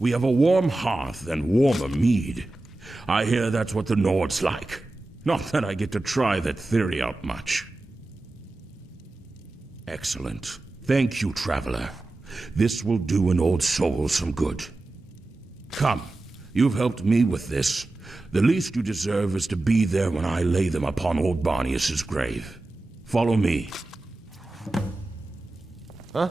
We have a warm hearth and warmer mead. I hear that's what the Nords like. Not that I get to try that theory out much. Excellent. Thank you, traveler. This will do an old soul some good. Come, you've helped me with this. The least you deserve is to be there when I lay them upon old Barnius's grave. Follow me. Huh?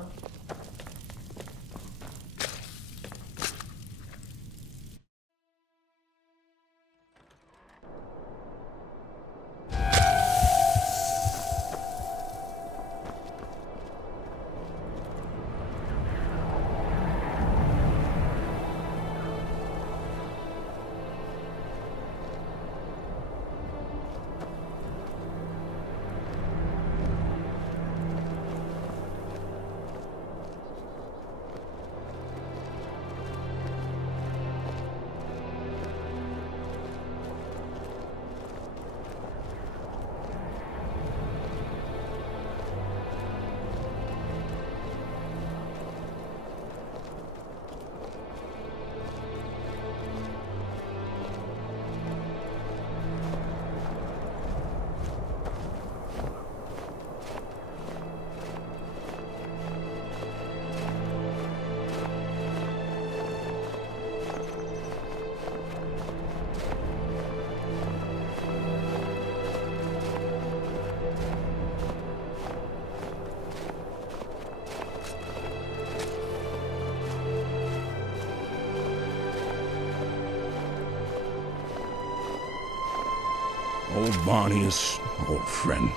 Old Barnius, old friend,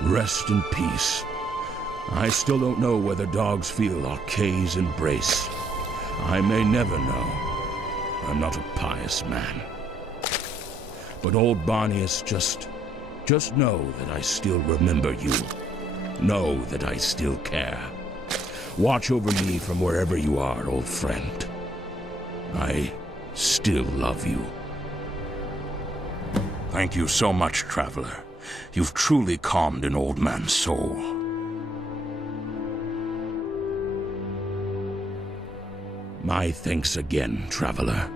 rest in peace. I still don't know whether dogs feel Arkay's embrace. I may never know. I'm not a pious man. But old Barnius, just know that I still remember you. Know that I still care. Watch over me from wherever you are, old friend. I still love you. Thank you so much, traveler. You've truly calmed an old man's soul. My thanks again, traveler.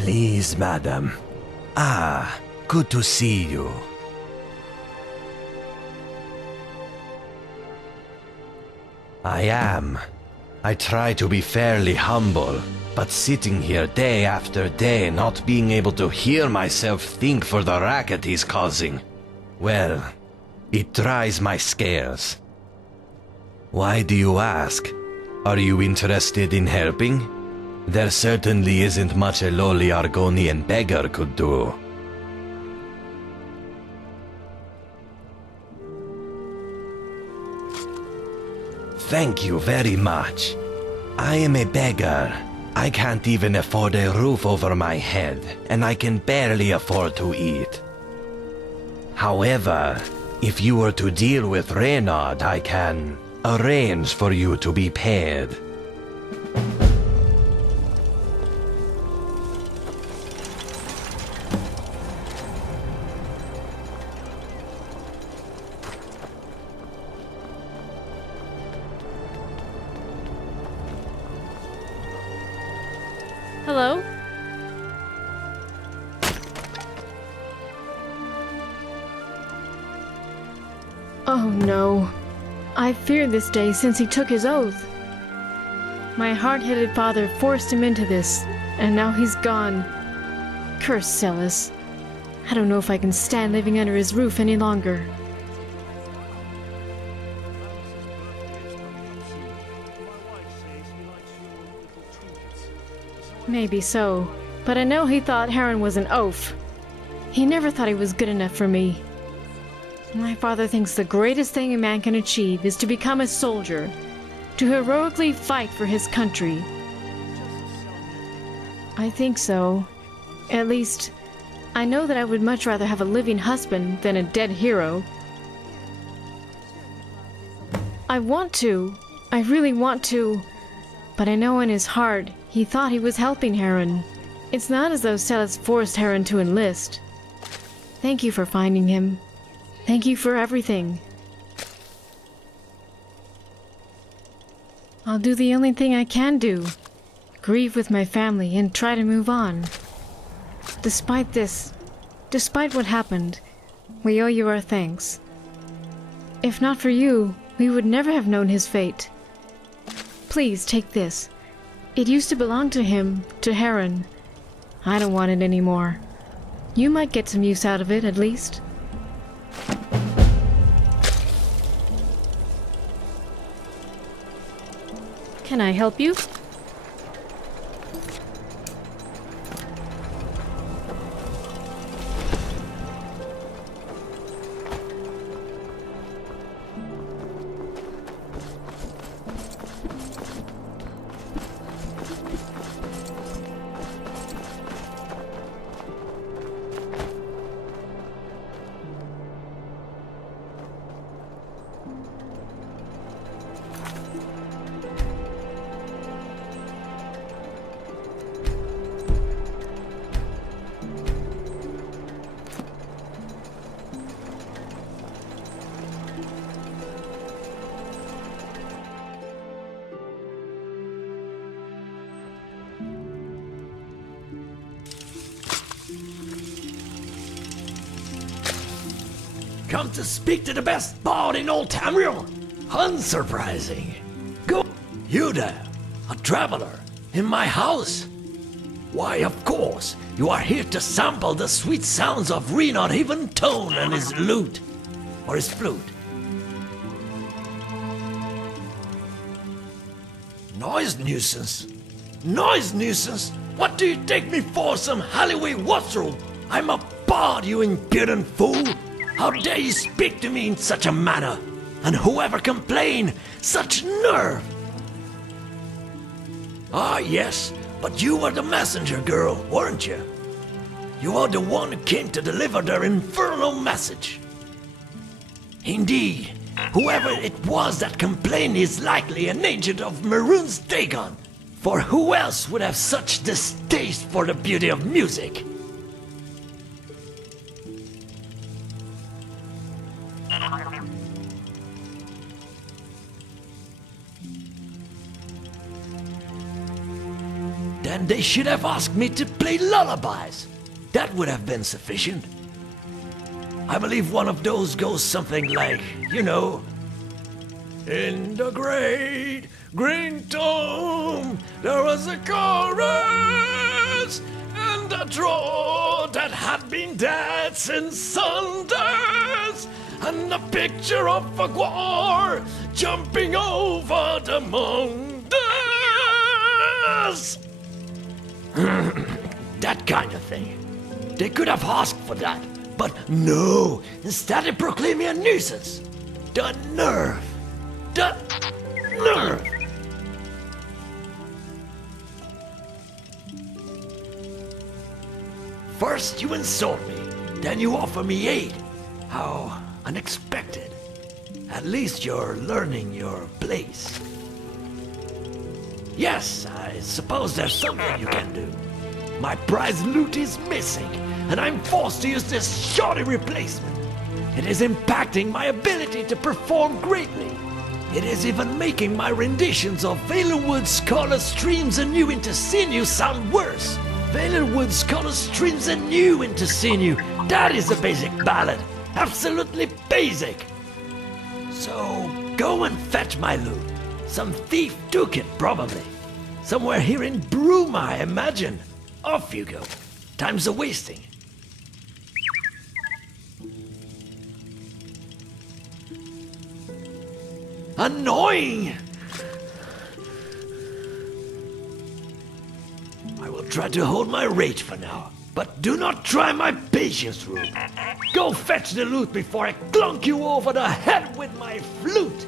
Please, madam. Ah, good to see you. I am. I try to be fairly humble, but sitting here day after day, not being able to hear myself think for the racket he's causing, well, it tries my scales. Why do you ask? Are you interested in helping? There certainly isn't much a lowly Argonian beggar could do. Thank you very much. I am a beggar. I can't even afford a roof over my head, and I can barely afford to eat. However, if you were to deal with Reynard, I can arrange for you to be paid. Hello? Oh no. I've feared this day since he took his oath. My hard-headed father forced him into this, and now he's gone. Curse Celis. I don't know if I can stand living under his roof any longer. Maybe so, but I know he thought Heron was an oaf. He never thought he was good enough for me. My father thinks the greatest thing a man can achieve is to become a soldier, to heroically fight for his country. I think so. At least, I know that I would much rather have a living husband than a dead hero. I want to. I really want to. But I know in his heart, he thought he was helping Heron. It's not as though Celis forced Heron to enlist. Thank you for finding him. Thank you for everything. I'll do the only thing I can do. Grieve with my family and try to move on. Despite this, despite what happened, we owe you our thanks. If not for you, we would never have known his fate. Please take this. It used to belong to him, to Heron. I don't want it anymore. You might get some use out of it, at least. Can I help you? Come to speak to the best bard in all Tamerial? Unsurprising. Go. You there, a traveler, in my house? Why, of course, you are here to sample the sweet sounds of Reynard Haven Tone and his lute, or his flute. Noise nuisance? Noise nuisance? What do you take me for, some Halliway wastrel? I'm a bard, you impudent fool! How dare you speak to me in such a manner? And whoever complained, such nerve! Ah, yes, but you were the messenger girl, weren't you? You are the one who came to deliver their infernal message. Indeed, whoever it was that complained is likely an agent of Maroon's Dagon. For who else would have such distaste for the beauty of music? Then they should have asked me to play lullabies. That would have been sufficient. I believe one of those goes something like, you know, in the great green tomb, there was a chorus, and a draw that had been dead since Sundays, and a picture of a guar jumping over the mountains. That kind of thing. They could have asked for that, but no, instead they proclaim me a nuisance. The nerve! The nerve! First you insult me, then you offer me aid. How unexpected. At least you're learning your place. Yes, I suppose there's something you can do. My prize loot is missing, and I'm forced to use this shoddy replacement. It is impacting my ability to perform greatly. It is even making my renditions of Valenwood's Color Streams Anew into Sinew sound worse. Valenwood's Color Streams Anew into Sinew. That is a basic ballad. Absolutely basic. So, go and fetch my loot. Some thief took it, probably. Somewhere here in Broom, I imagine. Off you go. Time's a-wasting. Annoying! I will try to hold my rage for now, but do not try my patience rule. Go fetch the loot before I clunk you over the head with my flute!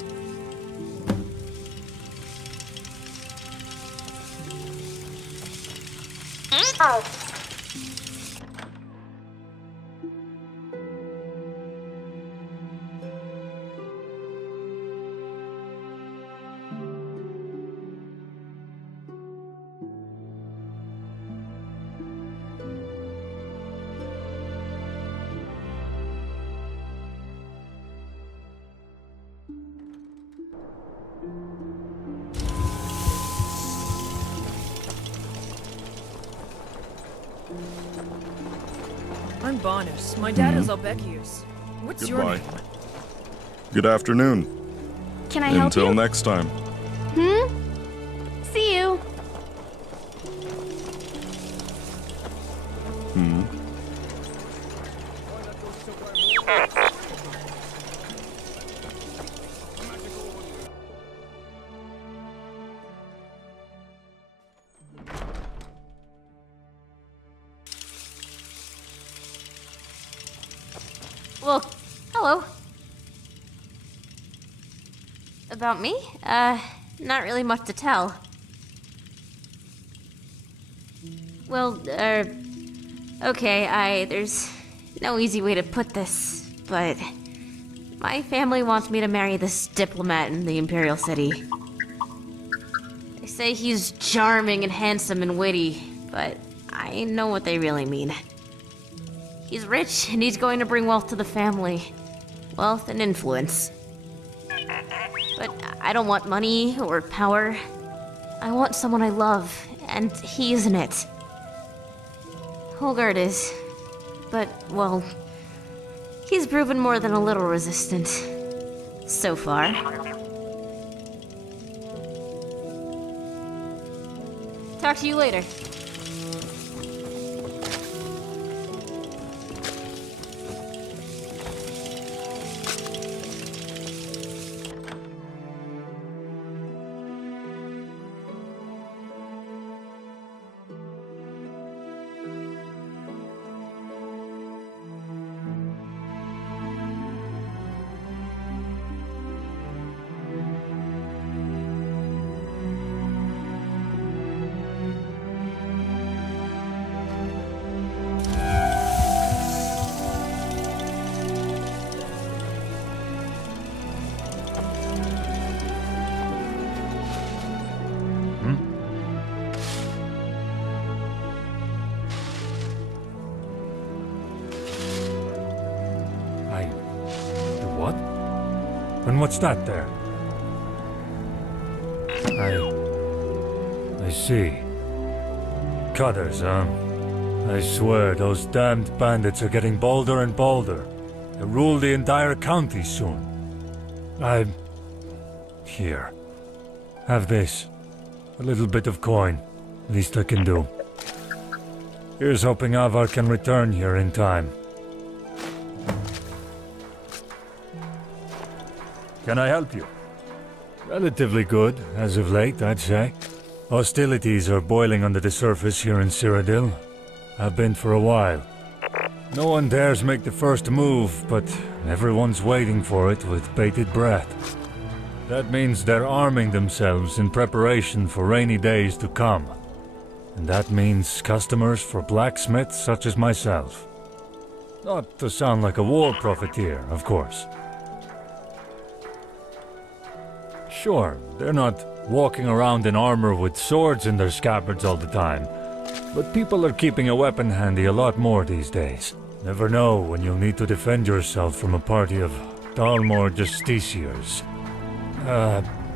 I'm Bonus. My dad is Albekius. What's your Goodbye. name? Good afternoon. Can I help Until you? next time. See you. Well, hello. About me? Not really much to tell. Well, okay, there's no easy way to put this, but my family wants me to marry this diplomat in the Imperial City. They say he's charming and handsome and witty, but I know what they really mean. He's rich, and he's going to bring wealth to the family. Wealth and influence. But I don't want money or power. I want someone I love, and he isn't it. Holgard is. But, well, he's proven more than a little resistant. So far. Talk to you later. What? And what's that there? I see. Cutters, huh? I swear, those damned bandits are getting bolder and bolder. They'll rule the entire county soon. Here. Have this. A little bit of coin. Least I can do. Here's hoping Avar can return here in time. Can I help you? Relatively good, as of late, I'd say. Hostilities are boiling under the surface here in Cyrodiil. Have been for a while. No one dares make the first move, but everyone's waiting for it with bated breath. That means they're arming themselves in preparation for rainy days to come. And that means customers for blacksmiths such as myself. Not to sound like a war profiteer, of course. Sure, they're not walking around in armor with swords in their scabbards all the time, but people are keeping a weapon handy a lot more these days. Never know when you'll need to defend yourself from a party of Dalmor justiciars.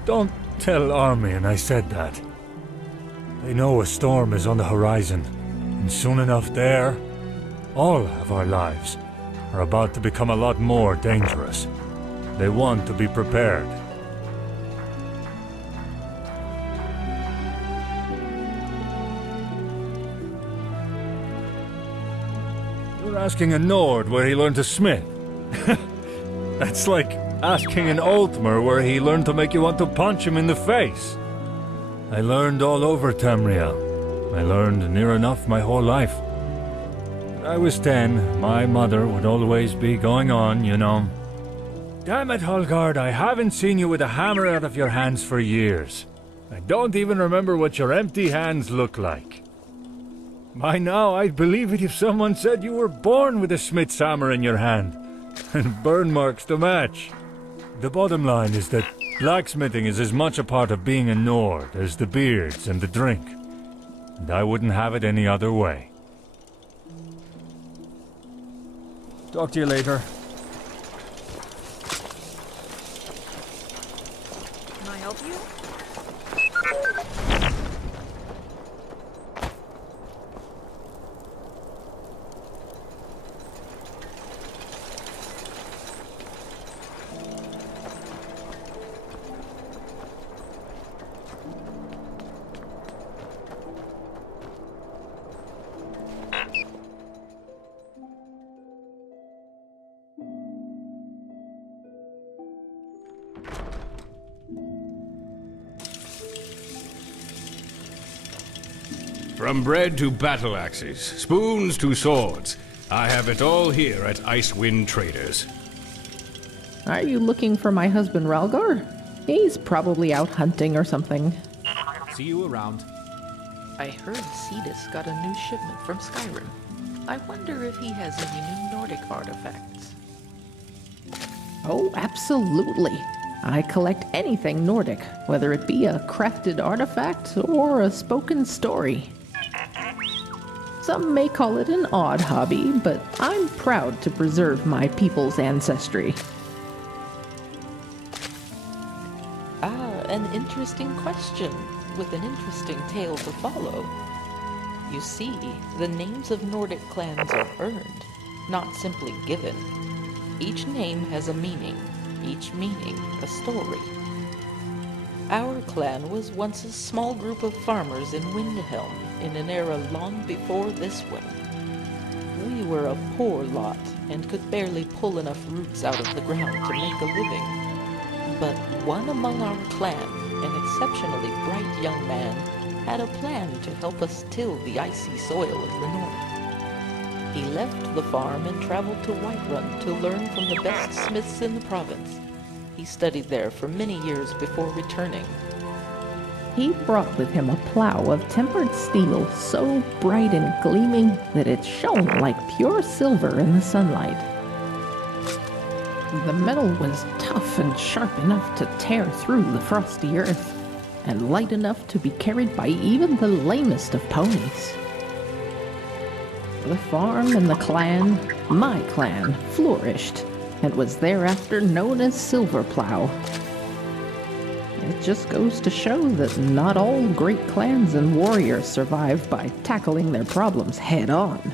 Don't tell Armian I said that. They know a storm is on the horizon, and soon enough all of our lives are about to become a lot more dangerous. They want to be prepared. You're asking a Nord where he learned to smith. That's like asking an Altmer where he learned to make you want to punch him in the face. I learned all over Tamerial. I learned near enough my whole life. When I was 10, my mother would always be going on, you know. Damn it, Holgard, I haven't seen you with a hammer out of your hands for years. I don't even remember what your empty hands look like. By now, I'd believe it if someone said you were born with a smith's hammer in your hand, and burn marks to match. The bottom line is that blacksmithing is as much a part of being a Nord as the beards and the drink, and I wouldn't have it any other way. Talk to you later. Can I help you? From bread to battle axes, spoons to swords, I have it all here at Icewind Traders. Are you looking for my husband Ralgar? He's probably out hunting or something. See you around. I heard Cetus got a new shipment from Skyrim. I wonder if he has any new Nordic artifacts. Oh, absolutely. I collect anything Nordic, whether it be a crafted artifact or a spoken story. Some may call it an odd hobby, but I'm proud to preserve my people's ancestry. An interesting question, with an interesting tale to follow. You see, the names of Nordic clans are earned, not simply given. Each name has a meaning, each meaning a story. Our clan was once a small group of farmers in Windhelm, in an era long before this one. We were a poor lot, and could barely pull enough roots out of the ground to make a living. But one among our clan, an exceptionally bright young man, had a plan to help us till the icy soil of the north. He left the farm and traveled to Whiterun to learn from the best smiths in the province. He studied there for many years before returning. He brought with him a plow of tempered steel so bright and gleaming that it shone like pure silver in the sunlight. The metal was tough and sharp enough to tear through the frosty earth, and light enough to be carried by even the lamest of ponies. The farm and the clan, my clan, flourished, and was thereafter known as Silver Plow. It just goes to show that not all great clans and warriors survive by tackling their problems head on.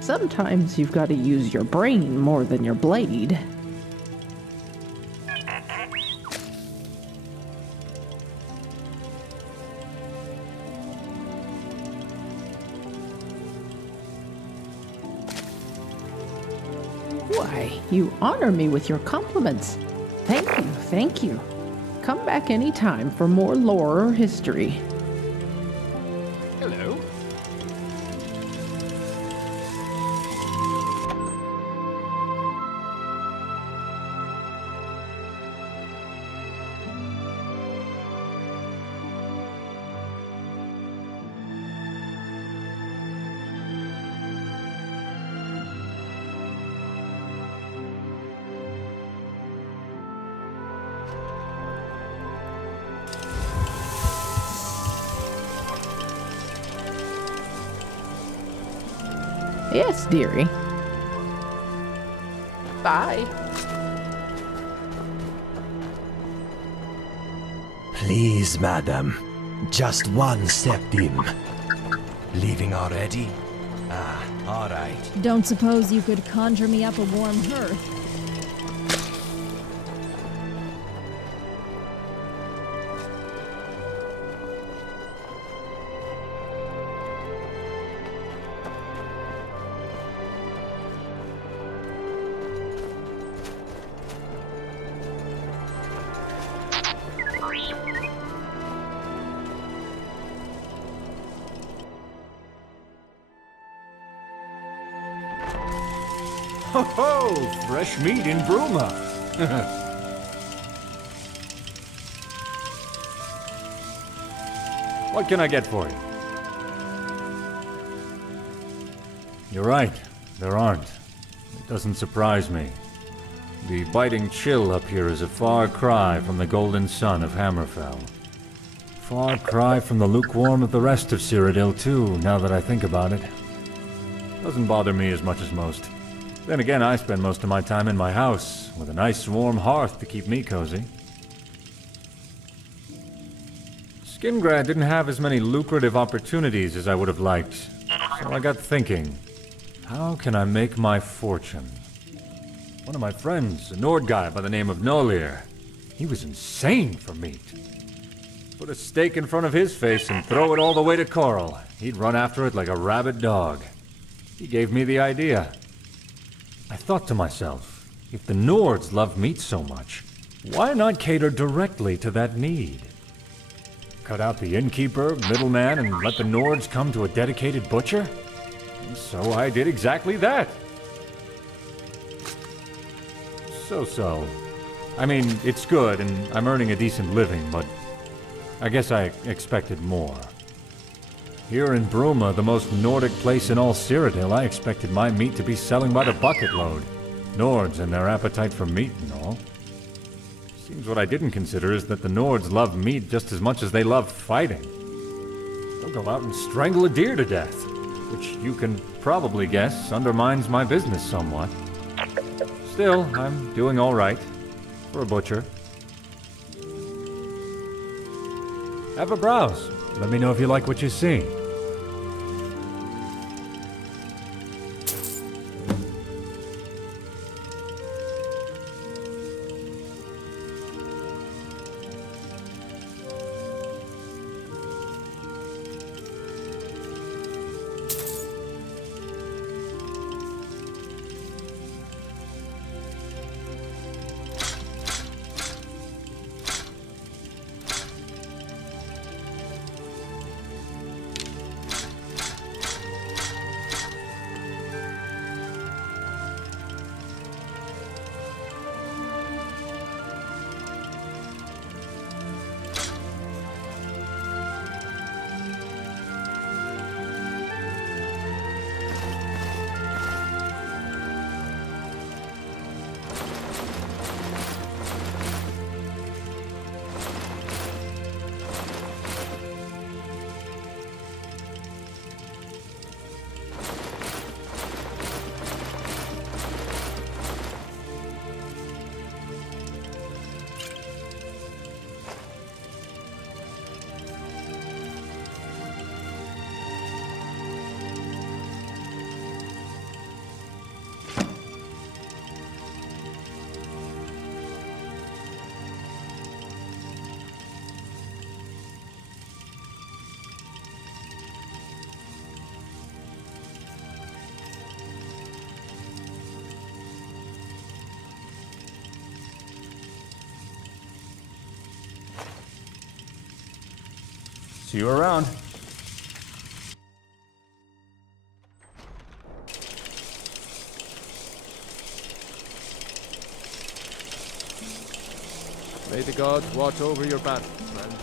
Sometimes you've got to use your brain more than your blade. Why, you honor me with your compliments. Thank you, thank you. Come back any time for more lore or history. Hello. Yes, dearie. Bye. Please, madam. Just one septim. Leaving already? Ah, all right. Don't suppose you could conjure me up a warm hearth? Ho ho! Fresh meat in Bruma! What can I get for you? You're right, there aren't. It doesn't surprise me. The biting chill up here is a far cry from the golden sun of Hammerfell. Far cry from the lukewarm of the rest of Cyrodiil too, now that I think about it. Doesn't bother me as much as most. Then again, I spend most of my time in my house, with a nice warm hearth to keep me cozy. Skingrad didn't have as many lucrative opportunities as I would have liked, so I got thinking, how can I make my fortune? One of my friends, a Nord guy by the name of Nolir, he was insane for meat. Put a steak in front of his face and throw it all the way to Coral. He'd run after it like a rabid dog. He gave me the idea. I thought to myself, if the Nords love meat so much, why not cater directly to that need? Cut out the innkeeper, middleman, and let the Nords come to a dedicated butcher? And so I did exactly that. So. I mean, it's good, and I'm earning a decent living, but I guess I expected more. Here in Bruma, the most Nordic place in all Cyrodiil, I expected my meat to be selling by the bucket load. Nords and their appetite for meat and all. Seems what I didn't consider is that the Nords love meat just as much as they love fighting. They'll go out and strangle a deer to death, which you can probably guess undermines my business somewhat. Still, I'm doing all right. For a butcher. Have a browse. Let me know if you like what you see. See you around. May the gods watch over your battle, friend.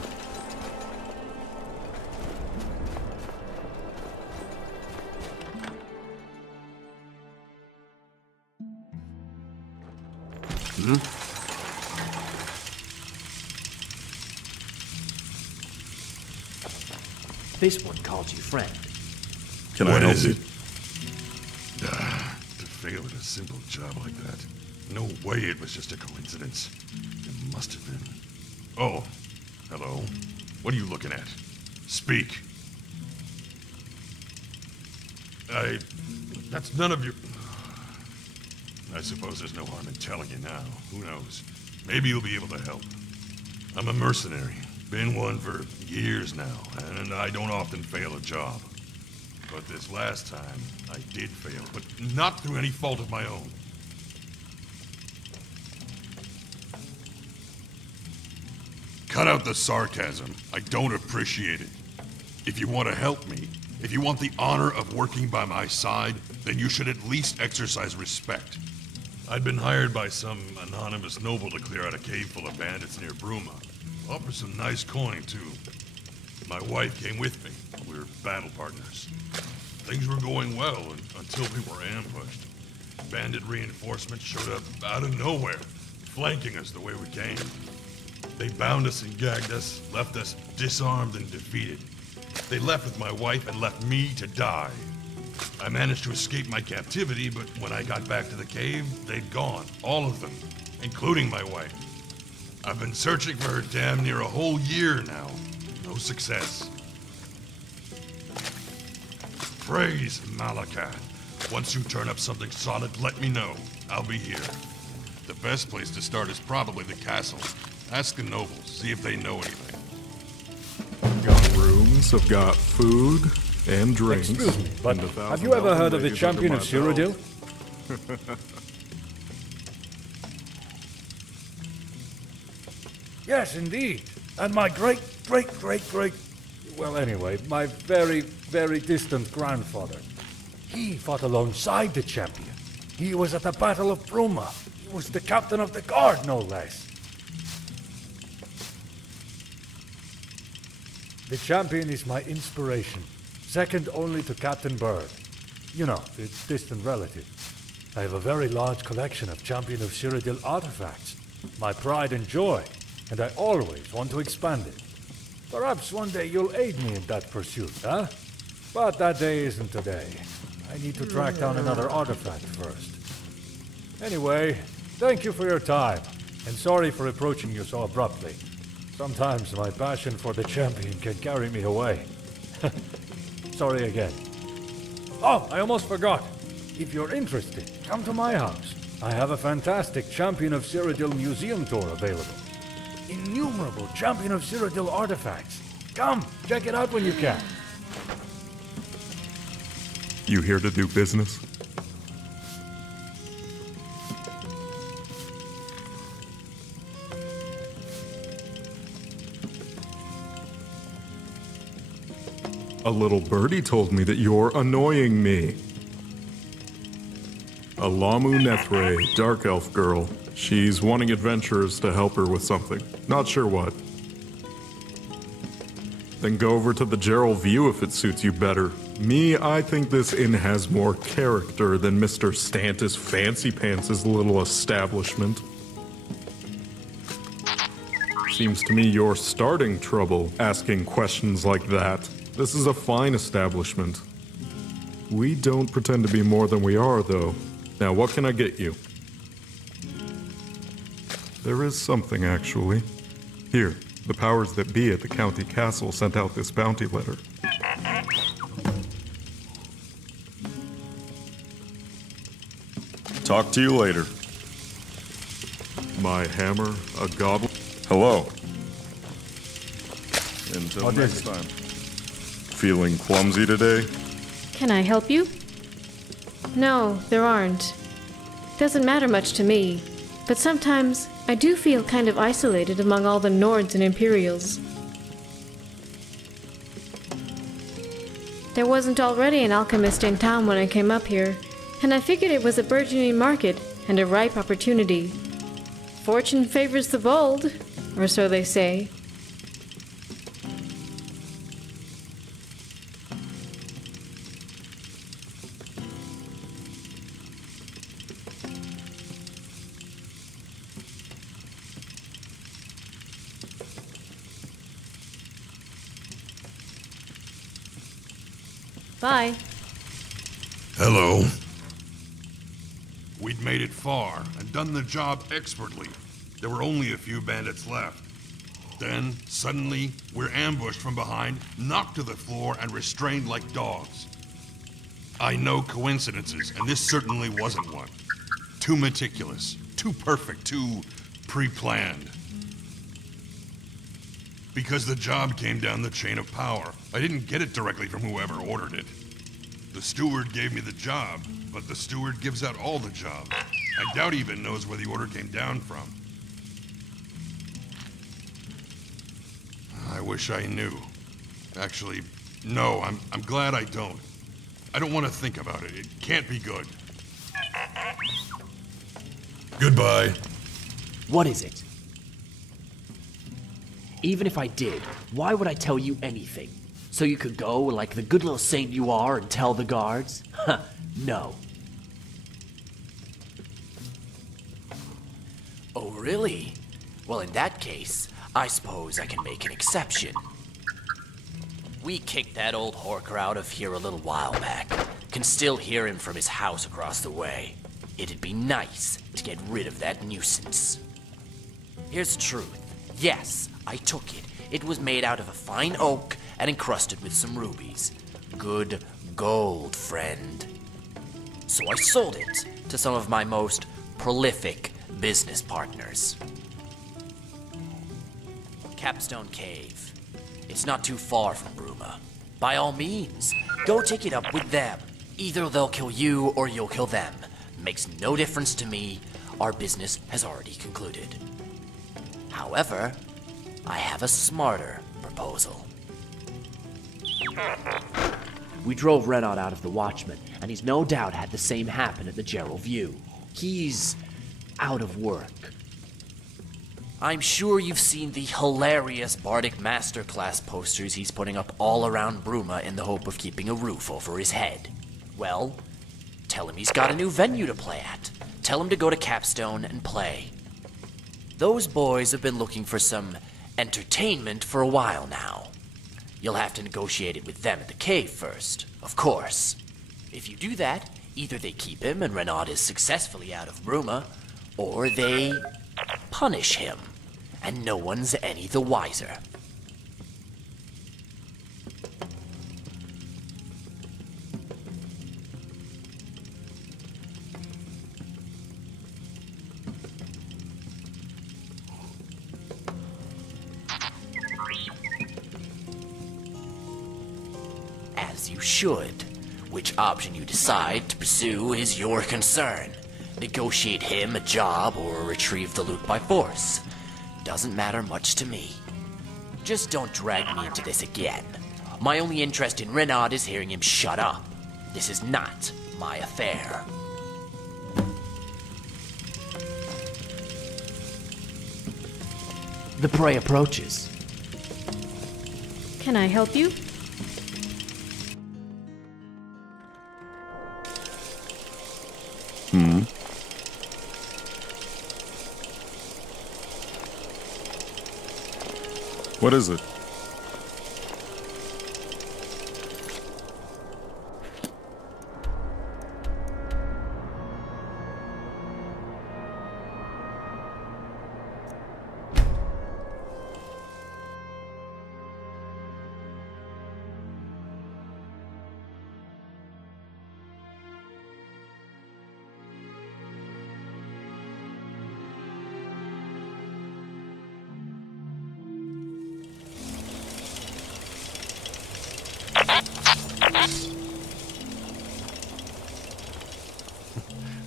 This one calls you friend. Can I help you? To fail at a simple job like that. No way it was just a coincidence. It must have been. Oh, hello. What are you looking at? Speak. That's none of your... I suppose there's no harm in telling you now. Who knows? Maybe you'll be able to help. I'm a mercenary. Been one for years now, and I don't often fail a job. But this last time, I did fail, but not through any fault of my own. Cut out the sarcasm. I don't appreciate it. If you want to help me, if you want the honor of working by my side, then you should at least exercise respect. I'd been hired by some anonymous noble to clear out a cave full of bandits near Bruma. Offer some nice coin, too. My wife came with me. We were battle partners. Things were going well until we were ambushed. Bandit reinforcements showed up out of nowhere, flanking us the way we came. They bound us and gagged us, left us disarmed and defeated. They left with my wife and left me to die. I managed to escape my captivity, but when I got back to the cave, they'd gone. All of them, including my wife. I've been searching for her damn near a whole year now. No success. Praise Malacath. Once you turn up something solid, let me know. I'll be here. The best place to start is probably the castle. Ask the nobles, see if they know anything. I've got rooms, I've got food and drinks. Excuse me, but have you ever heard of the champion of Cyrodiil? Yes, indeed. And my great... Well, anyway, my very distant grandfather. He fought alongside the champion. He was at the Battle of Bruma. He was the captain of the guard, no less. The champion is my inspiration, second only to Captain Bird. You know, the distant relative. I have a very large collection of Champion of Cyrodiil artifacts. My pride and joy, and I always want to expand it. Perhaps one day you'll aid me in that pursuit, huh? But that day isn't today. I need to track down another artifact first. Anyway, thank you for your time, and sorry for approaching you so abruptly. Sometimes my passion for the champion can carry me away. Sorry again. Oh, I almost forgot. If you're interested, come to my house. I have a fantastic Champion of Cyrodiil museum tour available. Innumerable Champion of Cyrodiil artifacts. Come, check it out when you can. You here to do business? A little birdie told me that you're annoying me. A Lamu Nethre, dark elf girl. She's wanting adventurers to help her with something. Not sure what. Then go over to the Gerald View if it suits you better. Me, I think this inn has more character than Mr. Stantis Fancy Pants' little establishment. Seems to me you're starting trouble asking questions like that. This is a fine establishment. We don't pretend to be more than we are, though. Now, what can I get you? There is something, actually. Here, the powers that be at the county castle sent out this bounty letter. Talk to you later. My hammer, a goblin. Hello. Until next time. Feeling clumsy today? Can I help you? No, there aren't. Doesn't matter much to me, but sometimes I do feel kind of isolated among all the Nords and Imperials. There wasn't already an alchemist in town when I came up here, and I figured it was a burgeoning market and a ripe opportunity. Fortune favors the bold, or so they say. Bye. Hello. We'd made it far and done the job expertly. There were only a few bandits left. Then, suddenly, we're ambushed from behind, knocked to the floor, and restrained like dogs. I know coincidences, and this certainly wasn't one. Too meticulous, too perfect, too pre-planned. Because the job came down the chain of power. I didn't get it directly from whoever ordered it. The steward gave me the job, but the steward gives out all the jobs. I doubt he even knows where the order came down from. I wish I knew. Actually, no, I'm glad I don't. I don't want to think about it. It can't be good. Goodbye. What is it? Even if I did, why would I tell you anything? So you could go like the good little saint you are and tell the guards? Huh, no. Oh, really? Well, in that case, I suppose I can make an exception. We kicked that old horker out of here a little while back. Can still hear him from his house across the way. It'd be nice to get rid of that nuisance. Here's the truth. Yes, I took it. It was made out of a fine oak and encrusted with some rubies. Good gold, friend. So I sold it to some of my most prolific business partners. Capstone Cave. It's not too far from Bruma. By all means, go take it up with them. Either they'll kill you or you'll kill them. Makes no difference to me. Our business has already concluded. However, I have a smarter proposal. We drove Renaud out of the Watchman, and he's no doubt had the same happen at the Gerald View. He's out of work. I'm sure you've seen the hilarious Bardic Masterclass posters he's putting up all around Bruma in the hope of keeping a roof over his head. Well, tell him he's got a new venue to play at. Tell him to go to Capstone and play. Those boys have been looking for some entertainment for a while now. You'll have to negotiate it with them at the cave first, of course. If you do that, either they keep him and Renaud is successfully out of Bruma, or they punish him, and no one's any the wiser. As you should. Which option you decide to pursue is your concern. Negotiate him a job or retrieve the loot by force. Doesn't matter much to me. Just don't drag me into this again. My only interest in Renaud is hearing him shut up. This is not my affair. The prey approaches. Can I help you? What is it?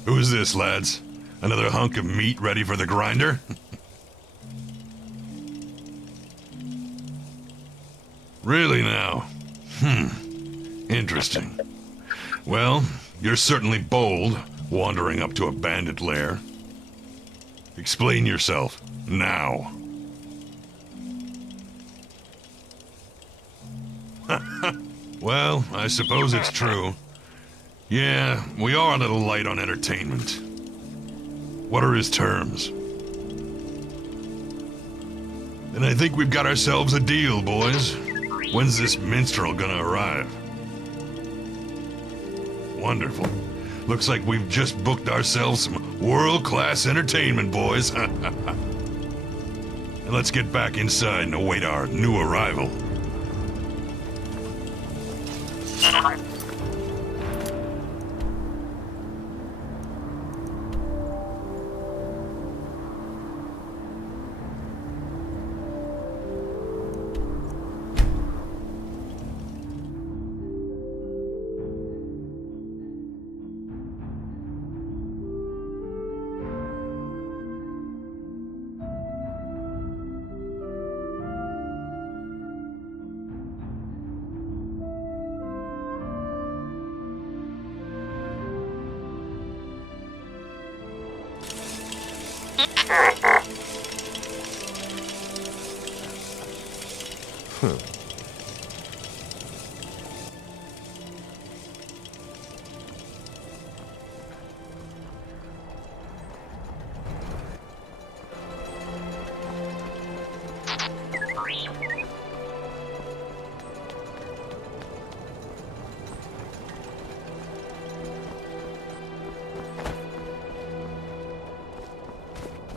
Who's this, lads? Another hunk of meat ready for the grinder? Really now? Interesting. Well, you're certainly bold, wandering up to a bandit lair. Explain yourself, now. Well, I suppose it's true. Yeah, we are a little light on entertainment. What are his terms? And I think we've got ourselves a deal, boys. When's this minstrel gonna arrive? Wonderful. Looks like we've just booked ourselves some world-class entertainment, boys. And let's get back inside and await our new arrival.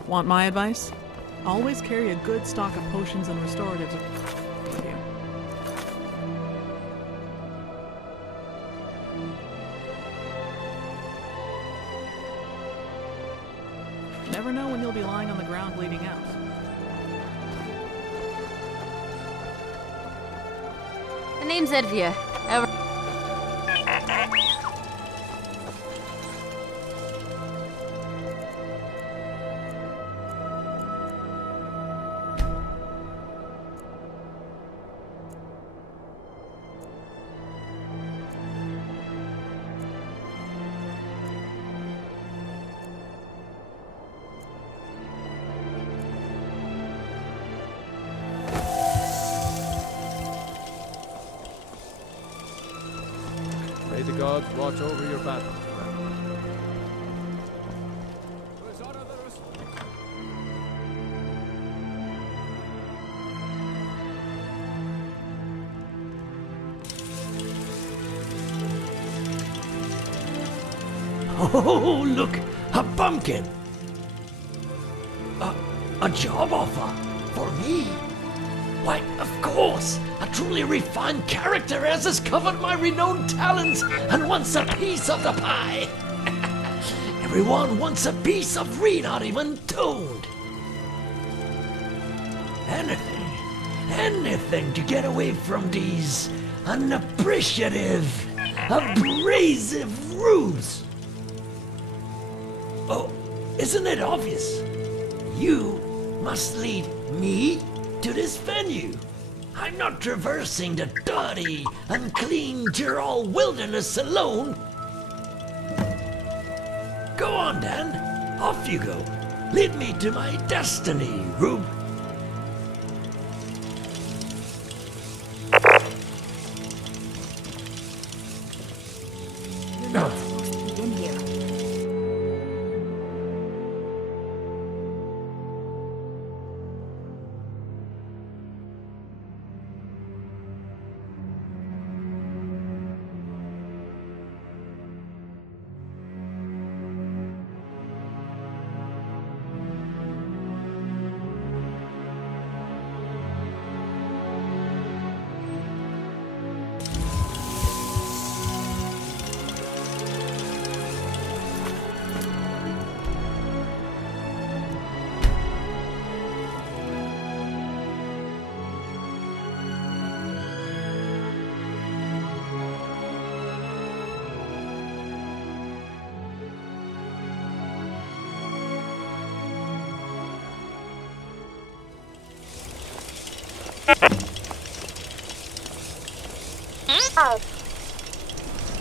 Want my advice? Always carry a good stock of potions and restoratives with you. Never know when you'll be lying on the ground bleeding out. The name's Edvia. May the gods watch over your battle. Oh, look! A pumpkin! A job offer? For me? Why, of course! A truly refined character has discovered my renowned talents and wants a piece of the pie! Everyone wants a piece of Reen, not even Toad! Anything to get away from these unappreciative, abrasive rubes! Oh, isn't it obvious? You must lead me to this venue. I'm not traversing the dirty, unclean Geralt wilderness alone. Go on, then. Off you go. Lead me to my destiny, Rube. You're not supposed to be in here.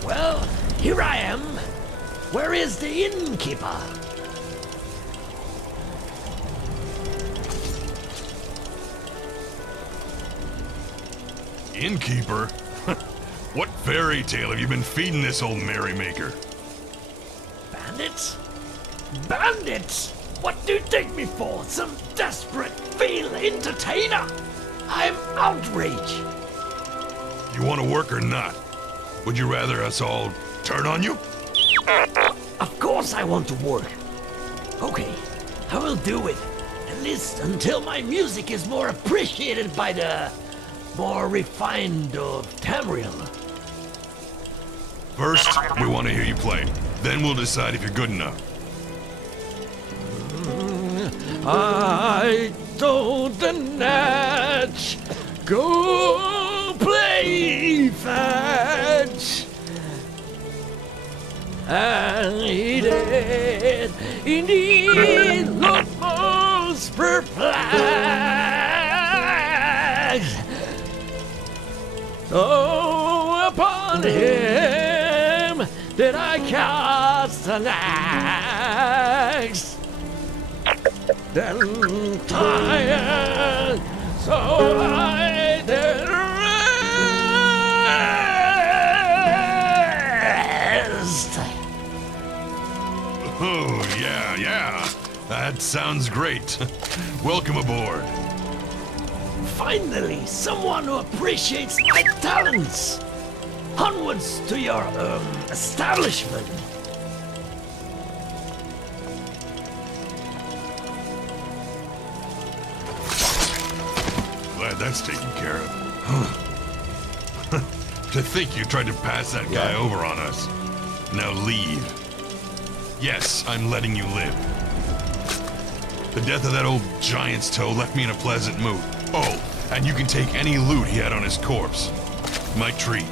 Well, here I am. Where is the innkeeper? Innkeeper? What fairy tale have you been feeding this old merrymaker? Bandits? Bandits? What do you take me for? Some desperate field entertainer? I'm outraged. You want to work or not? Would you rather us all turn on you? Of course I want to work. Okay, I will do it. At least until my music is more appreciated by the more refined of Tamerial. First, we want to hear you play. Then we'll decide if you're good enough. I don't natch. Go play fetch. And he did indeed look most perplexed. So upon him did I cast an axe. Then tired, so I did rest. Oh, yeah. That sounds great. Welcome aboard. Finally, someone who appreciates my talents. Onwards to your, establishment. Glad that's taken care of. To think you tried to pass that guy over on us. Now leave. Yes, I'm letting you live. The death of that old giant's toe left me in a pleasant mood. Oh, and you can take any loot he had on his corpse. My treat.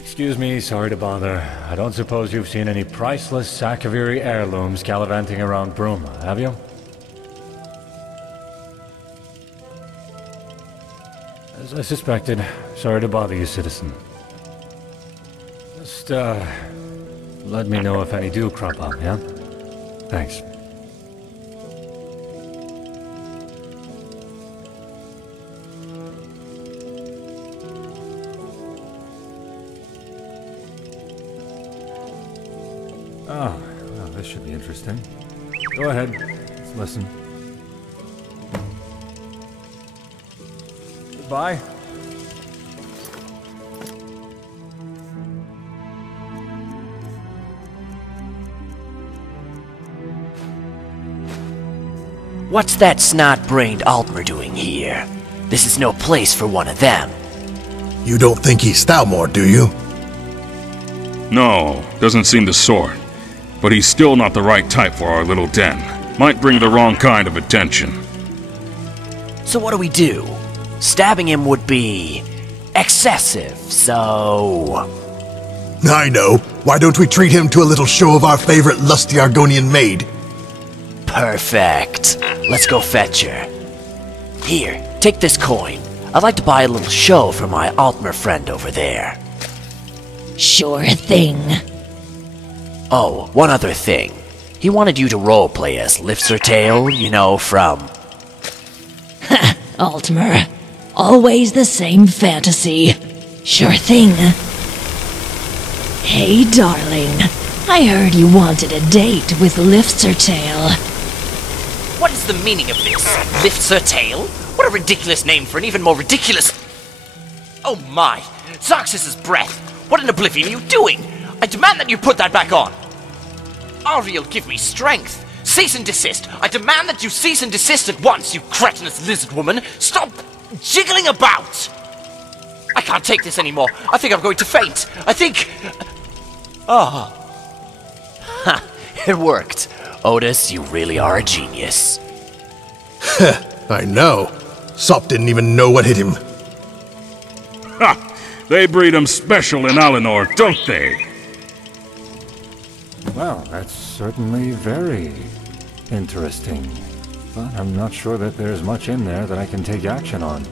Excuse me, sorry to bother. I don't suppose you've seen any priceless Sakaviri heirlooms gallivanting around Bruma, have you? As I suspected. Sorry to bother you, citizen. Just, let me know if any do crop up, yeah? Thanks. Oh, well, this should be interesting. Go ahead. Let's listen. Goodbye. What's that snot-brained Altmer doing here? This is no place for one of them. You don't think he's Thalmor, do you? No, doesn't seem the sort. But he's still not the right type for our little den. Might bring the wrong kind of attention. So what do we do? Stabbing him would be excessive, so... I know. Why don't we treat him to a little show of our favorite lusty Argonian maid? Perfect. Let's go fetch her. Here, take this coin. I'd like to buy a little show for my Altmer friend over there. Sure thing. Oh, one other thing. He wanted you to roleplay as Lifts-Her-Tail, you know, from... Ha! Altmer. Always the same fantasy. Sure thing. Hey, darling. I heard you wanted a date with Lifts-Her-Tail. What is the meaning of this? Lifts-Her-Tail? What a ridiculous name for an even more ridiculous... Oh my! Zoxus's breath! What in oblivion are you doing? I demand that you put that back on! Ariel, give me strength! Cease and desist! I demand that you cease and desist at once, you cretinous lizard woman! Stop jiggling about! I can't take this anymore. I think I'm going to faint. I think... Ah. Ha! It worked. Otis, you really are a genius. Heh, I know. Sop didn't even know what hit him. Ha! They breed them special in Alinor, don't they? Well, that's certainly very interesting. But I'm not sure that there's much in there that I can take action on.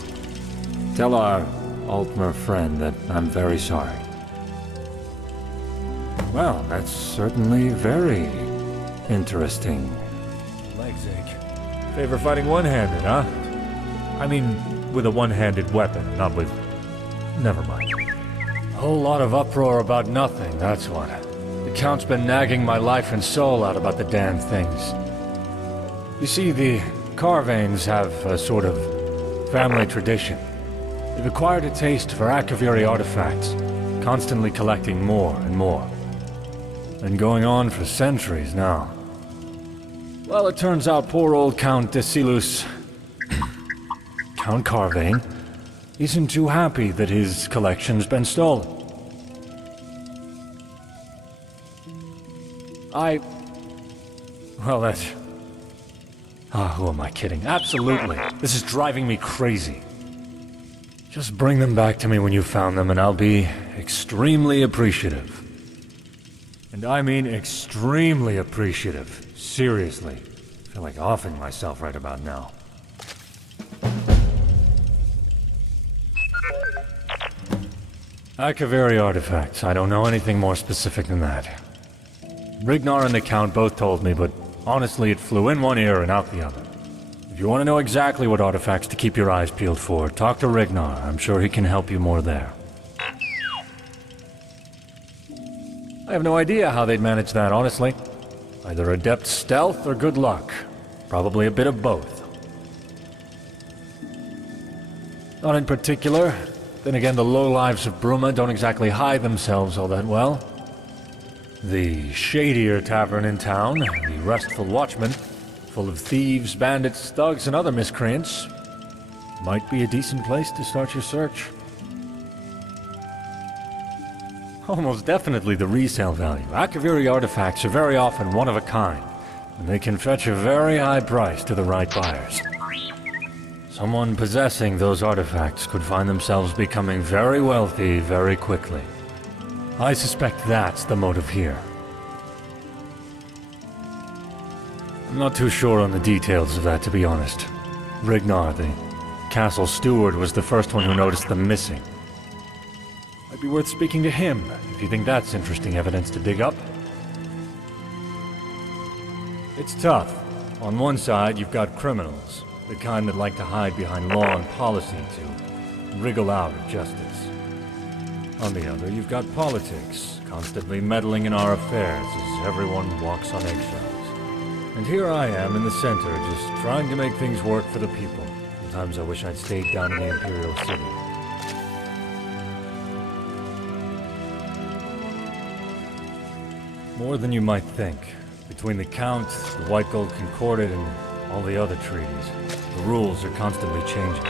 Tell our Altmer friend that I'm very sorry. Well, that's certainly very interesting. Legs ache. Favor fighting one-handed, huh? I mean, with a one-handed weapon, not with... Never mind. A whole lot of uproar about nothing, that's what. The Count's been nagging my life and soul out about the damn things. You see, the Carvanes have a sort of family tradition. They've acquired a taste for Akaviri artifacts, constantly collecting more and more. Been going on for centuries now. Well, it turns out poor old Count Desilus, Count Carvane, isn't too happy that his collection's been stolen. Well, that's... who am I kidding? Absolutely. This is driving me crazy. Just bring them back to me when you've found them and I'll be extremely appreciative. And I mean extremely appreciative. Seriously. I feel like offing myself right about now. Akaviri artifacts. I don't know anything more specific than that. Rignar and the Count both told me, but honestly it flew in one ear and out the other. If you want to know exactly what artifacts to keep your eyes peeled for, talk to Rignar. I'm sure he can help you more there. I have no idea how they'd manage that, honestly. Either adept stealth or good luck. Probably a bit of both. Not in particular. Then again, the lowlives of Bruma don't exactly hide themselves all that well. The shadier tavern in town, the Restful Watchman, full of thieves, bandits, thugs, and other miscreants, might be a decent place to start your search. Almost definitely the resale value. Akaviri artifacts are very often one of a kind, and they can fetch a very high price to the right buyers. Someone possessing those artifacts could find themselves becoming very wealthy very quickly. I suspect that's the motive here. I'm not too sure on the details of that, to be honest. Rignar, the castle steward, was the first one who noticed them missing. Might be worth speaking to him, if you think that's interesting evidence to dig up. It's tough. On one side, you've got criminals, the kind that like to hide behind law and policy to wriggle out of justice. On the other, you've got politics, constantly meddling in our affairs as everyone walks on eggshells. And here I am in the center, just trying to make things work for the people. Sometimes I wish I'd stayed down in the Imperial City. More than you might think. Between the Count, the White Gold Concordat, and all the other treaties, the rules are constantly changing.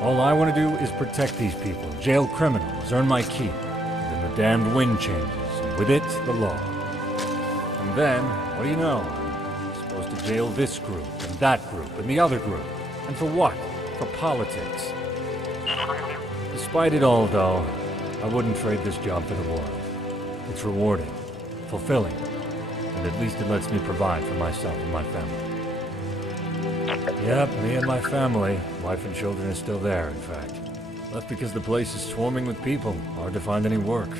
All I want to do is protect these people, jail criminals, earn my keep. Then the damned wind changes, and with it, the law. And then, what do you know? I'm supposed to jail this group, and that group, and the other group. And for what? For politics. Despite it all, though, I wouldn't trade this job for the world. It's rewarding, fulfilling, and at least it lets me provide for myself and my family. Yep, me and my family. Wife and children are still there, in fact. Left because the place is swarming with people. Hard to find any work.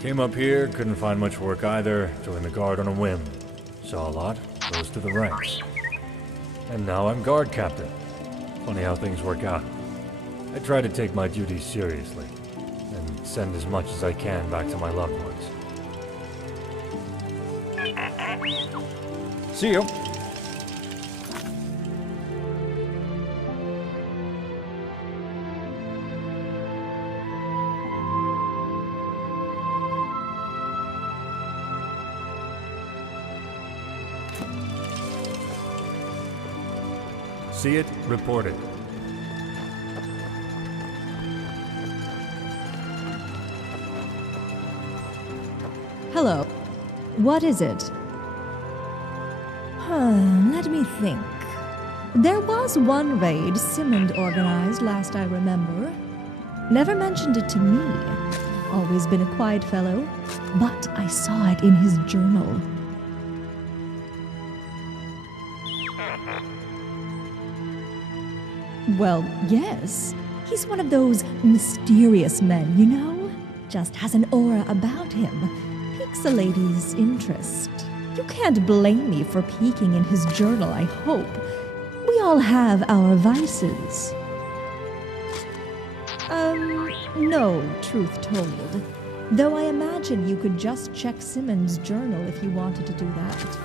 Came up here, couldn't find much work either. Joined the guard on a whim. Saw a lot, rose to the ranks. And now I'm guard captain. Funny how things work out. I try to take my duties seriously, and send as much as I can back to my loved ones. See you. See it, report it. Hello. What is it? Let me think. There was one raid Simond organized last I remember. Never mentioned it to me. Always been a quiet fellow, but I saw it in his journal. Well, yes. He's one of those mysterious men, you know? Just has an aura about him. Piques a lady's interest. You can't blame me for peeking in his journal, I hope. We all have our vices. No, truth told. Though I imagine you could just check Simmons' journal if you wanted to do that.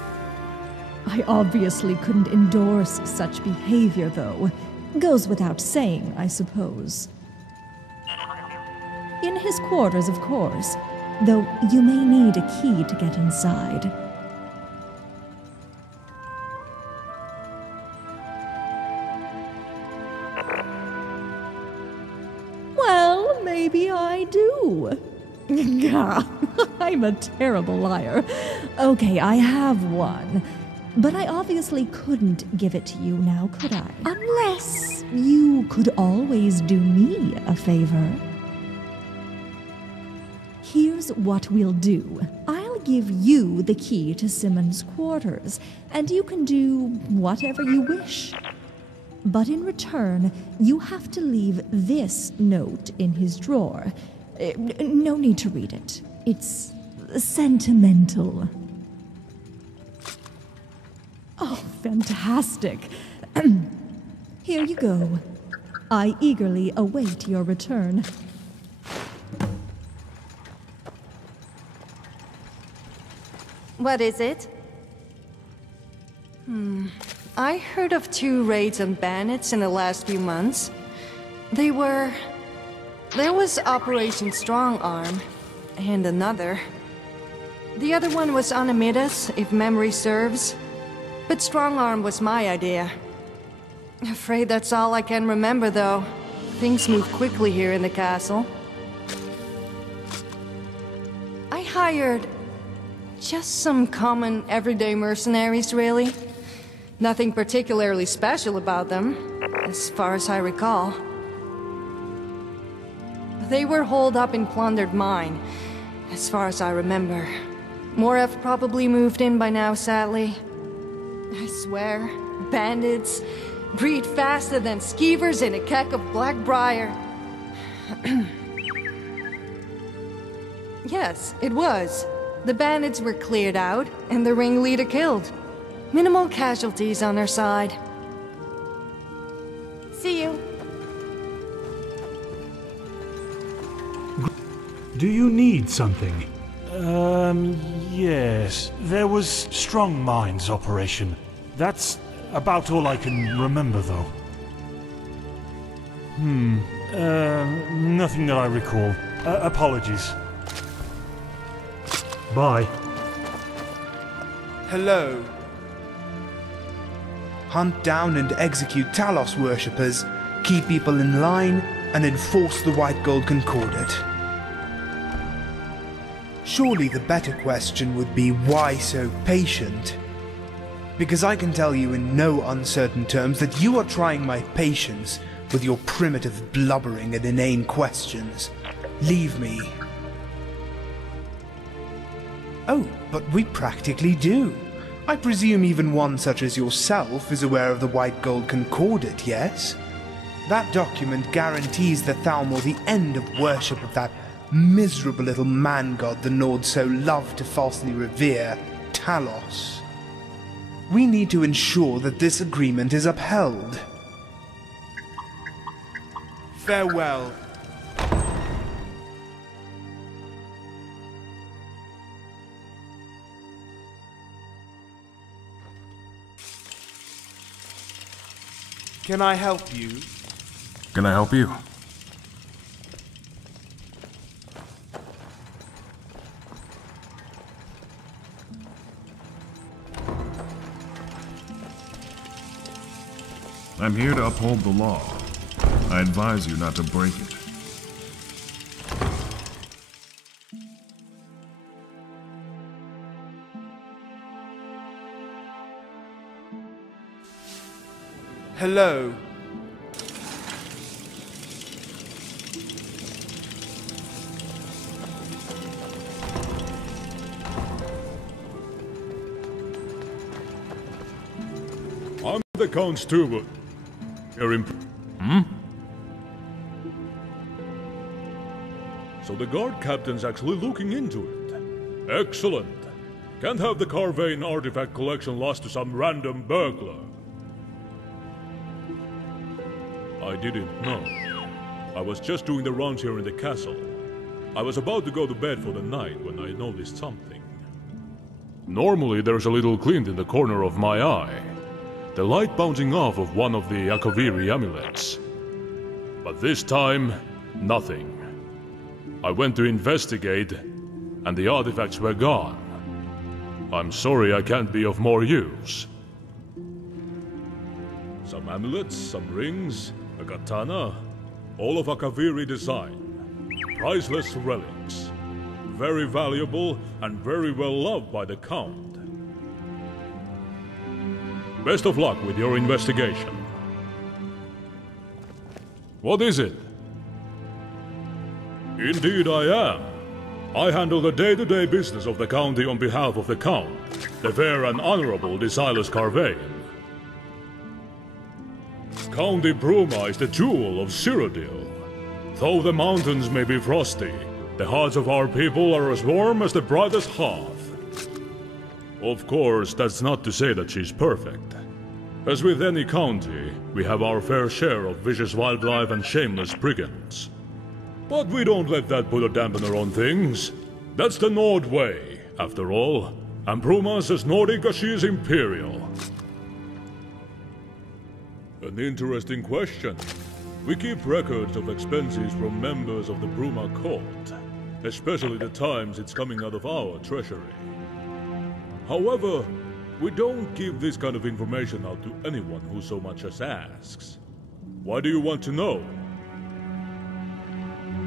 I obviously couldn't endorse such behavior, though. Goes without saying, I suppose. In his quarters, of course, though you may need a key to get inside. Well, maybe I do. I'm a terrible liar. Okay, I have one. But I obviously couldn't give it to you now, could I? Unless you could always do me a favor. Here's what we'll do. I'll give you the key to Simmons' quarters, and you can do whatever you wish. But in return, you have to leave this note in his drawer. No need to read it. It's sentimental. Oh, fantastic. Here you go. I eagerly await your return. What is it? I heard of 2 raids on bandits in the last few months. There was Operation Strong Arm, and another. The other one was on Amidas, if memory serves. But Strong Arm was my idea. Afraid that's all I can remember, though. Things move quickly here in the castle. I hired just some common, everyday mercenaries, really. Nothing particularly special about them, as far as I recall. They were holed up in plundered mine, as far as I remember. More have probably moved in by now, sadly. I swear, bandits breed faster than skeevers in a keck of Blackbriar. Yes, it was. The bandits were cleared out, and the ringleader killed. Minimal casualties on our side. See you. Do you need something? Yes. There was Strong Minds operation. That's about all I can remember, though. Nothing that I recall. Apologies. Bye. Hello. Hunt down and execute Talos worshippers, keep people in line, and enforce the White Gold Concordat. Surely the better question would be, why so patient? Because I can tell you in no uncertain terms that you are trying my patience with your primitive blubbering and inane questions. Leave me. Oh, but we practically do. I presume even one such as yourself is aware of the White Gold Concordat, yes? That document guarantees the Thalmor the end of worship of that miserable little man-god the Nords so love to falsely revere, Talos. We need to ensure that this agreement is upheld. Farewell. Can I help you? Can I help you? I'm here to uphold the law. I advise you not to break it. Hello. I'm the Count Stewart. You're So the guard captain's actually looking into it. Excellent. Can't have the Carvane artifact collection lost to some random burglar. I didn't know. I was just doing the rounds here in the castle. I was about to go to bed for the night when I noticed something. Normally there's a little glint in the corner of my eye. The light bouncing off of one of the Akaviri amulets. But this time, nothing. I went to investigate, and the artifacts were gone. I'm sorry I can't be of more use. Some amulets, some rings, a katana, all of Akaviri design. Priceless relics. Very valuable and very well loved by the Count. Best of luck with your investigation. What is it? Indeed I am. I handle the day-to-day business of the county on behalf of the Count, the fair and honorable Silas Carvane. County Bruma is the jewel of Cyrodiil. Though the mountains may be frosty, the hearts of our people are as warm as the brightest hearth. Of course, that's not to say that she's perfect. As with any county, we have our fair share of vicious wildlife and shameless brigands. But we don't let that put a dampener on things. That's the Nord way, after all. And Bruma's as Nordic as she is imperial. An interesting question. We keep records of expenses from members of the Bruma court, especially the times it's coming out of our treasury. However, we don't give this kind of information out to anyone who so much as asks. Why do you want to know?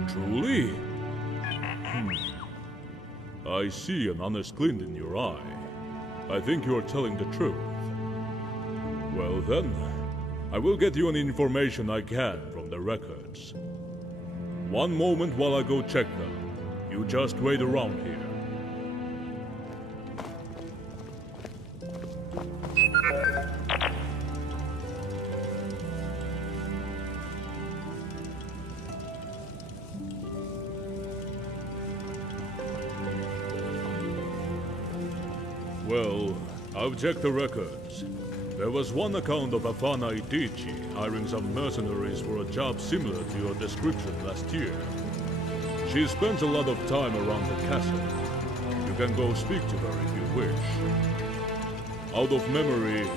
Truly? I see an honest glint in your eye. I think you're telling the truth. Well then, I will get you any information I can from the records. One moment while I go check them. You just wait around here. Well, I've checked the records. There was one account of Afana Itichi hiring some mercenaries for a job similar to your description last year. She spends a lot of time around the castle. You can go speak to her if you wish. Out of memory,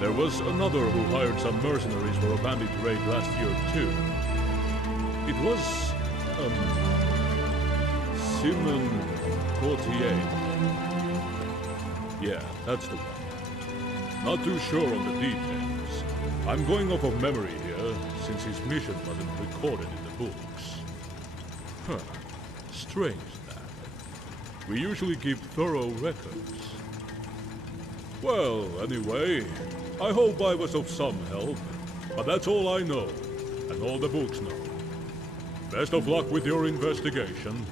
there was another who hired some mercenaries for a bandit raid last year too. It was, Simon Courtier. Yeah, that's the one. Not too sure on the details. I'm going off of memory here, since his mission wasn't recorded in the books. Huh. Strange that. We usually keep thorough records. Well, anyway, I hope I was of some help. But that's all I know, and all the books know. Best of luck with your investigation.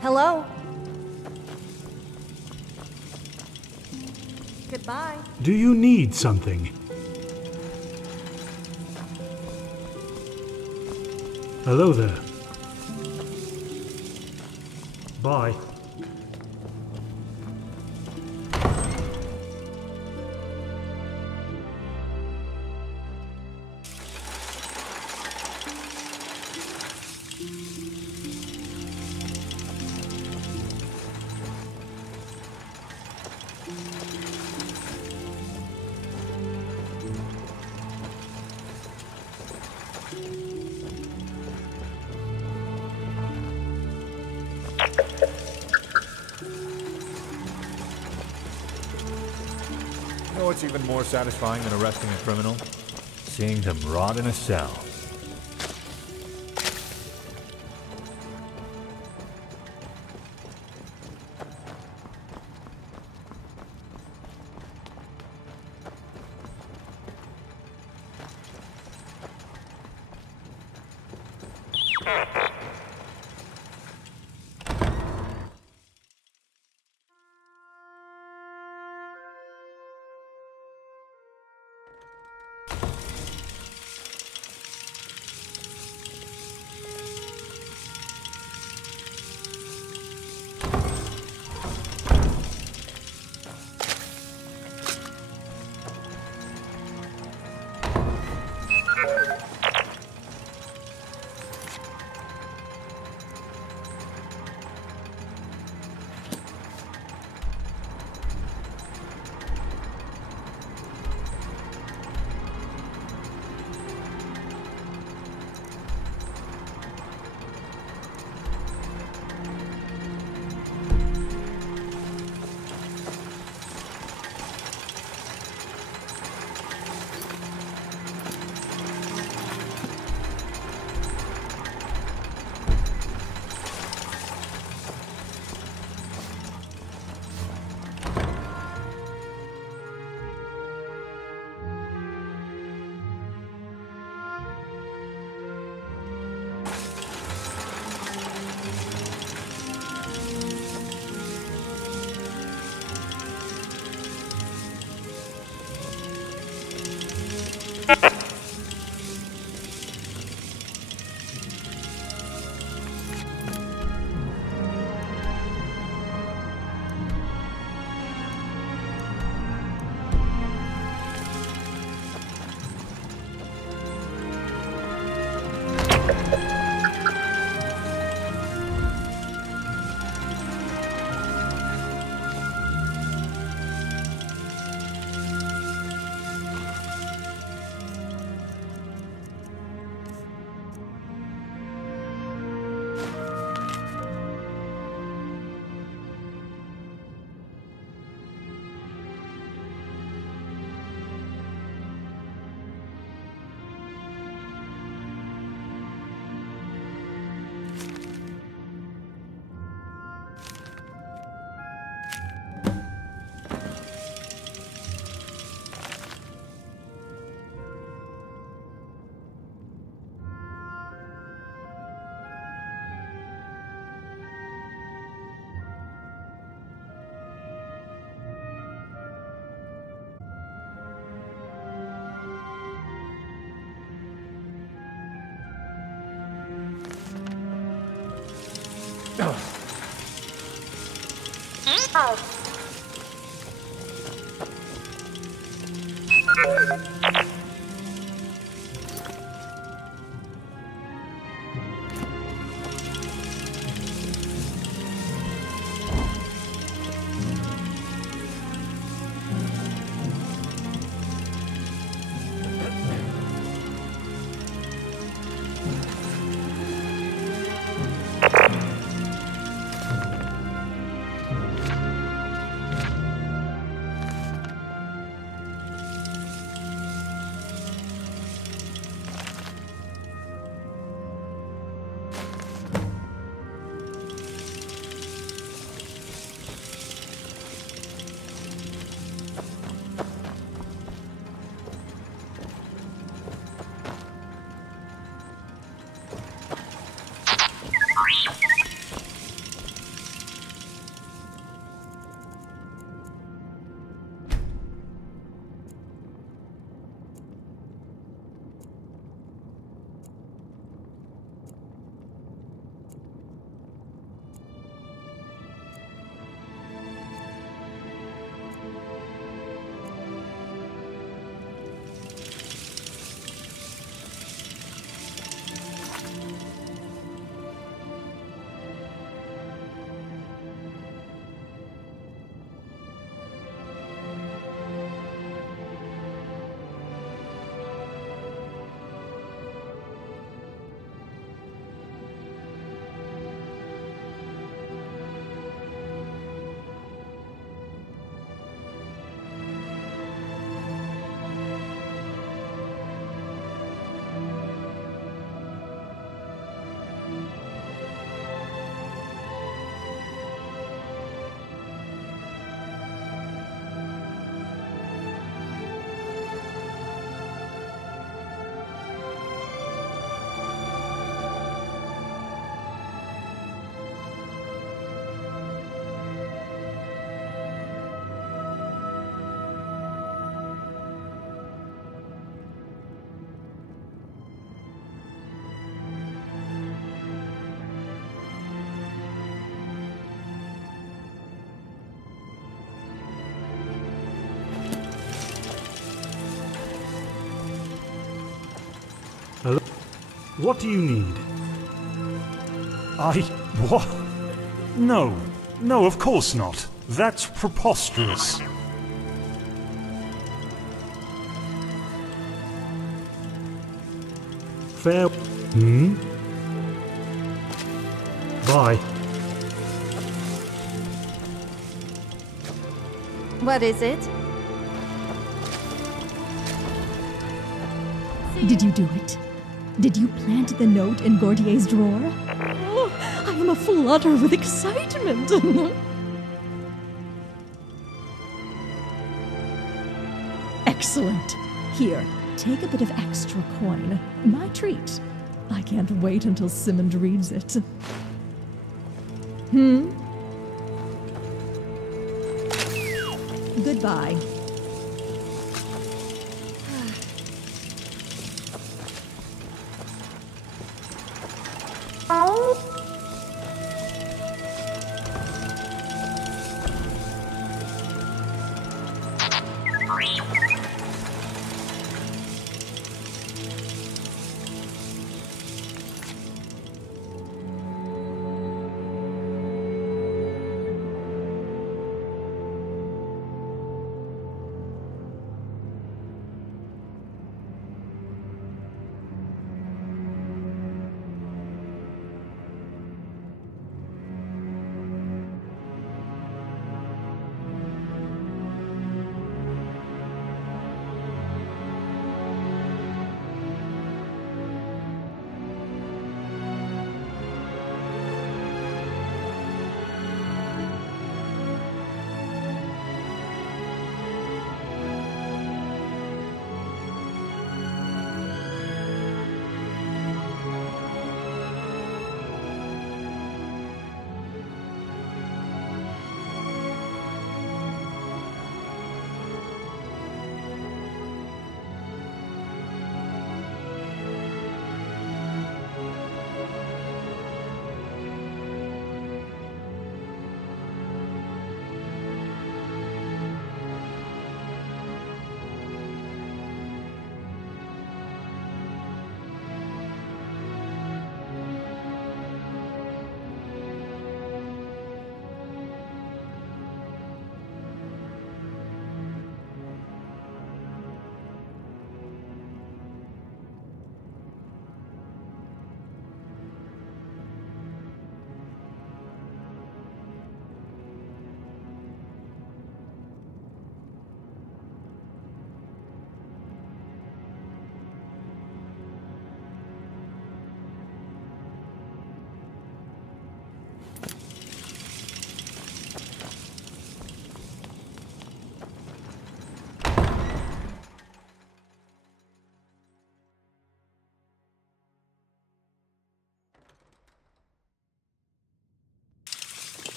Hello? Goodbye. Do you need something? Hello there. Bye. You know what's even more satisfying than arresting a criminal? Seeing them rot in a cell. Hello? What do you need? What? No. No, of course not. That's preposterous. Fair... Bye. What is it? Did you do it? Did you plant the note in Gordier's drawer? Oh, I am aflutter with excitement. Excellent. Here, take a bit of extra coin. My treat. I can't wait until Simmond reads it. Goodbye.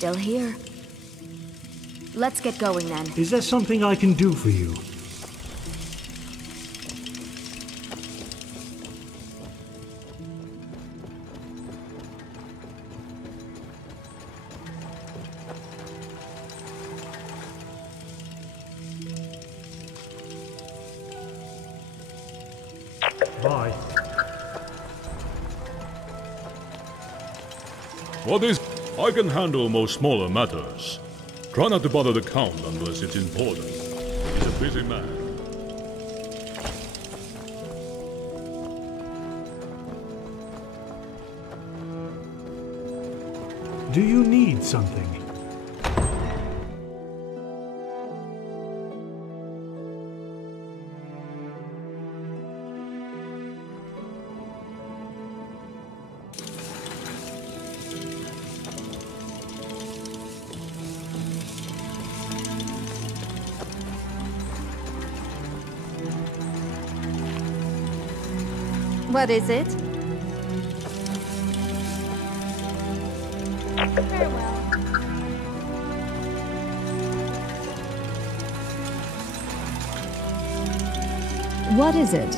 Still here. Let's get going then. Is there something I can do for you? Bye. What is... I can handle most smaller matters. Try not to bother the Count unless it's important. He's a busy man. Do you need something? What is it? Farewell. What is it?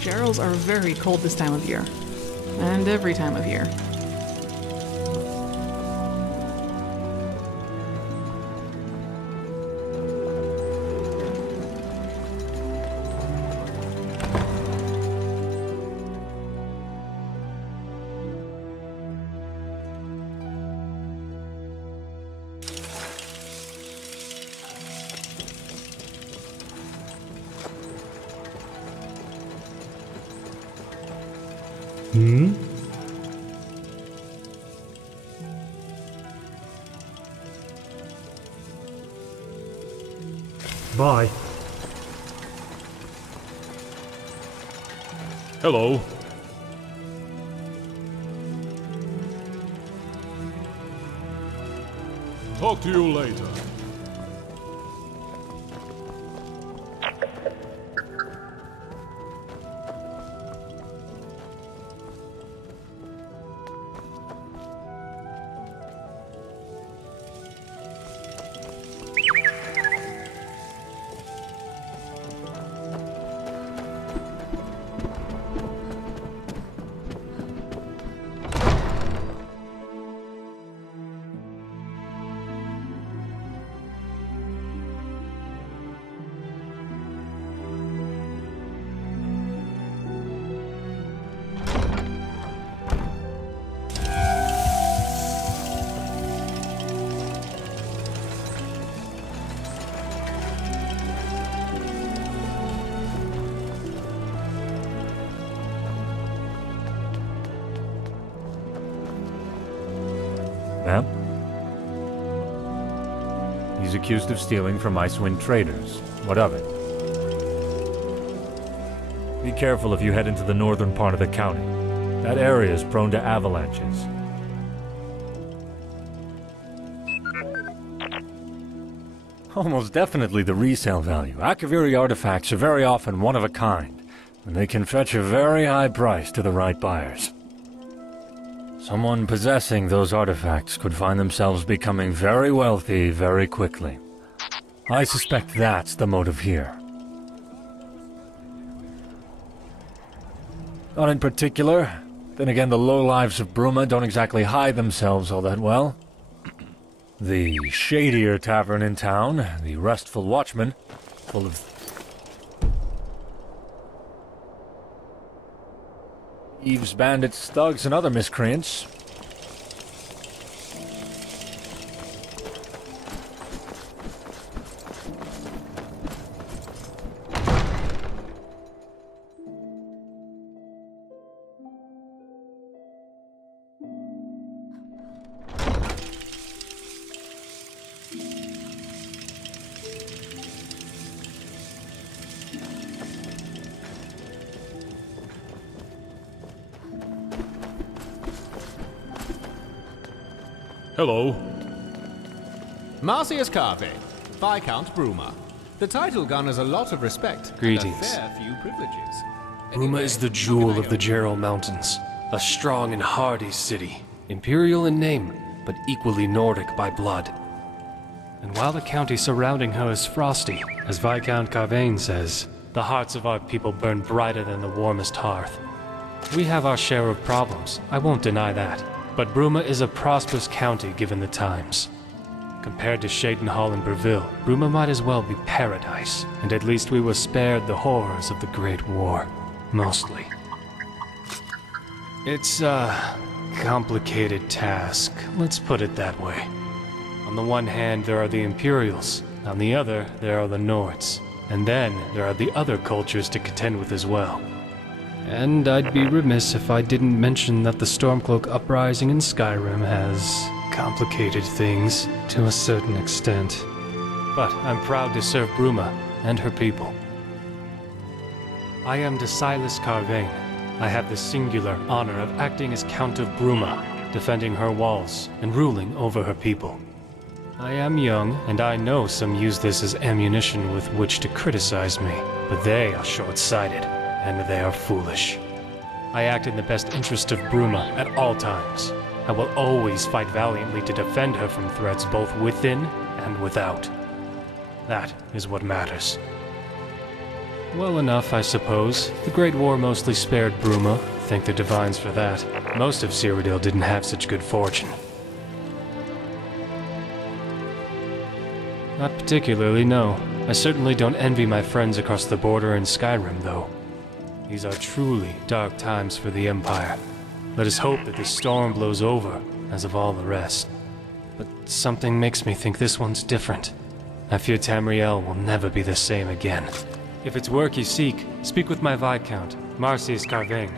Gerals are very cold this time of year. And every time of year. Hmm? Bye. Hello. Talk to you later. Ma'am? He's accused of stealing from Icewind traders. What of it? Be careful if you head into the northern part of the county. That area is prone to avalanches. Almost definitely the resale value. Akaviri artifacts are very often one of a kind, and they can fetch a very high price to the right buyers. Someone possessing those artifacts could find themselves becoming very wealthy very quickly. I suspect that's the motive here. Not in particular. Then again, the lowlives of Bruma don't exactly hide themselves all that well. The shadier tavern in town, the Restful Watchman, full of thieves, bandits, thugs, and other miscreants. Hello. Marcius Carve, Viscount Bruma. The title garners a lot of respect Greetings. and a fair few privileges. Bruma is the jewel of the Gerald Mountains, a strong and hardy city, imperial in name, but equally Nordic by blood. And while the county surrounding her is frosty, as Viscount Carvain says, the hearts of our people burn brighter than the warmest hearth. We have our share of problems, I won't deny that, but Bruma is a prosperous county given the times. Compared to Shadenhall and Breville, Bruma might as well be paradise, and at least we were spared the horrors of the Great War. Mostly. It's a complicated task, let's put it that way. On the one hand, there are the Imperials. On the other, there are the Nords. And then, there are the other cultures to contend with as well. And I'd be remiss if I didn't mention that the Stormcloak uprising in Skyrim has complicated things to a certain extent. But I'm proud to serve Bruma and her people. I am Silas Carvain. I have the singular honor of acting as Count of Bruma, defending her walls and ruling over her people. I am young, and I know some use this as ammunition with which to criticize me, but they are short-sighted, and they are foolish. I act in the best interest of Bruma at all times. I will always fight valiantly to defend her from threats both within and without. That is what matters. Well enough, I suppose. The Great War mostly spared Bruma. Thank the Divines for that. Most of Cyrodiil didn't have such good fortune. Not particularly, no. I certainly don't envy my friends across the border in Skyrim, though. These are truly dark times for the Empire. Let us hope that this storm blows over, as of all the rest. But something makes me think this one's different. I fear Tamerial will never be the same again. If it's work you seek, speak with my Viscount, Marcius Carvain.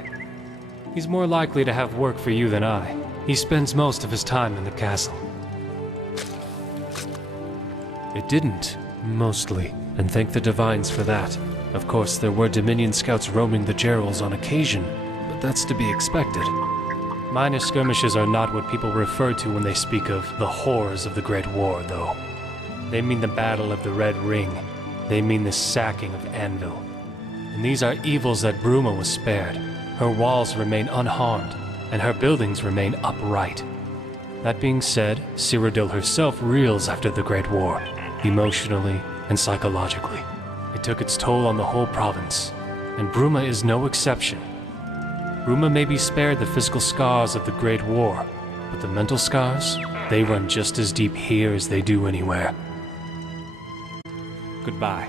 He's more likely to have work for you than I. He spends most of his time in the castle. It didn't, mostly, and thank the Divines for that. Of course, there were Dominion scouts roaming the Gerals on occasion, but that's to be expected. Minor skirmishes are not what people refer to when they speak of the horrors of the Great War, though. They mean the Battle of the Red Ring. They mean the sacking of Anvil. And these are evils that Bruma was spared. Her walls remain unharmed, and her buildings remain upright. That being said, Cyrodiil herself reels after the Great War, emotionally and psychologically. It took its toll on the whole province, and Bruma is no exception. Bruma may be spared the physical scars of the Great War, but the mental scars, they run just as deep here as they do anywhere. Goodbye.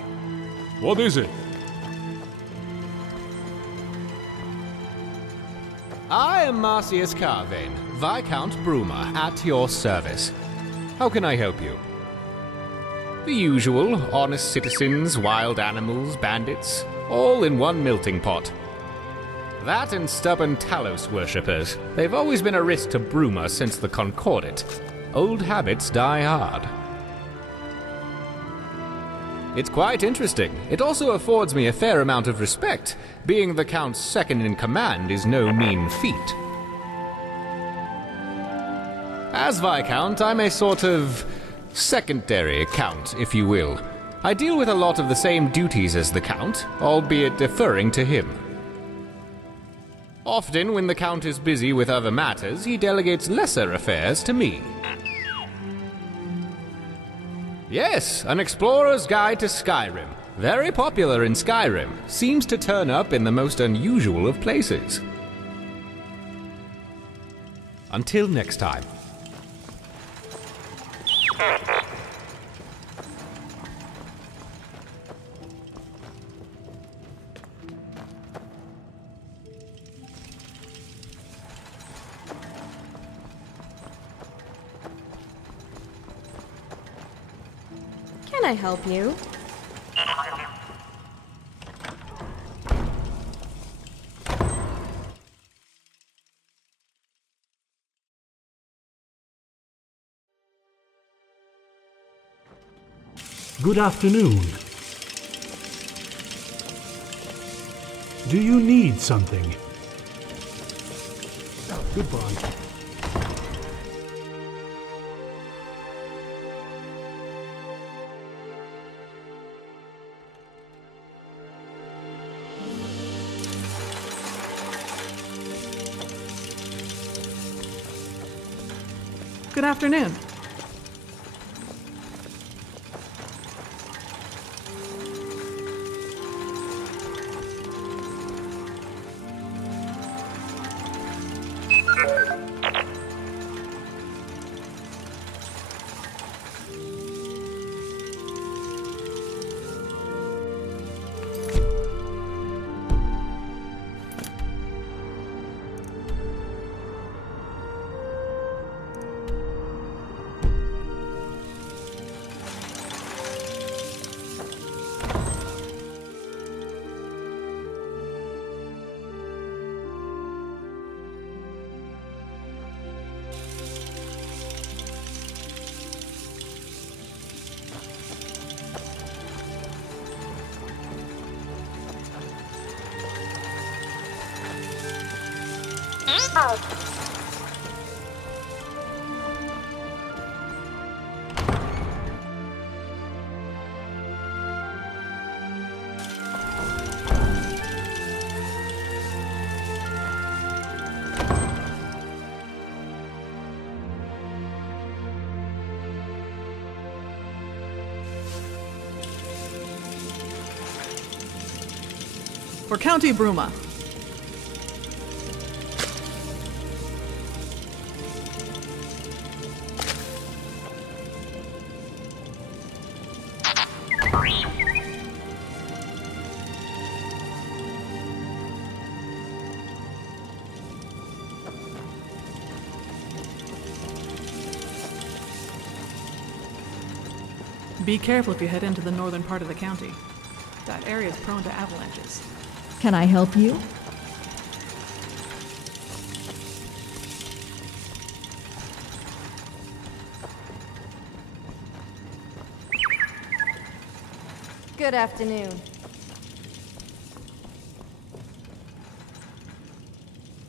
What is it? I am Marcius Carvain, Viscount Bruma, at your service. How can I help you? The usual, honest citizens, wild animals, bandits, all in one melting pot. That and stubborn Talos worshippers. They've always been a risk to Bruma since the Concordat. Old habits die hard. It's quite interesting. It also affords me a fair amount of respect. Being the Count's second in command is no mean feat. As Viscount, I'm a sort of secondary Count, if you will. I deal with a lot of the same duties as the Count, albeit deferring to him. Often, when the Count is busy with other matters, he delegates lesser affairs to me. Yes, an explorer's guide to Skyrim. Very popular in Skyrim. Seems to turn up in the most unusual of places. Until next time. Can I help you? Good afternoon. Do you need something? Goodbye. Good afternoon. For County Bruma. Be careful if you head into the northern part of the county. That area is prone to avalanches. Can I help you? Good afternoon.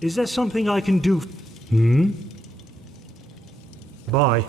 Is there something I can do? Bye.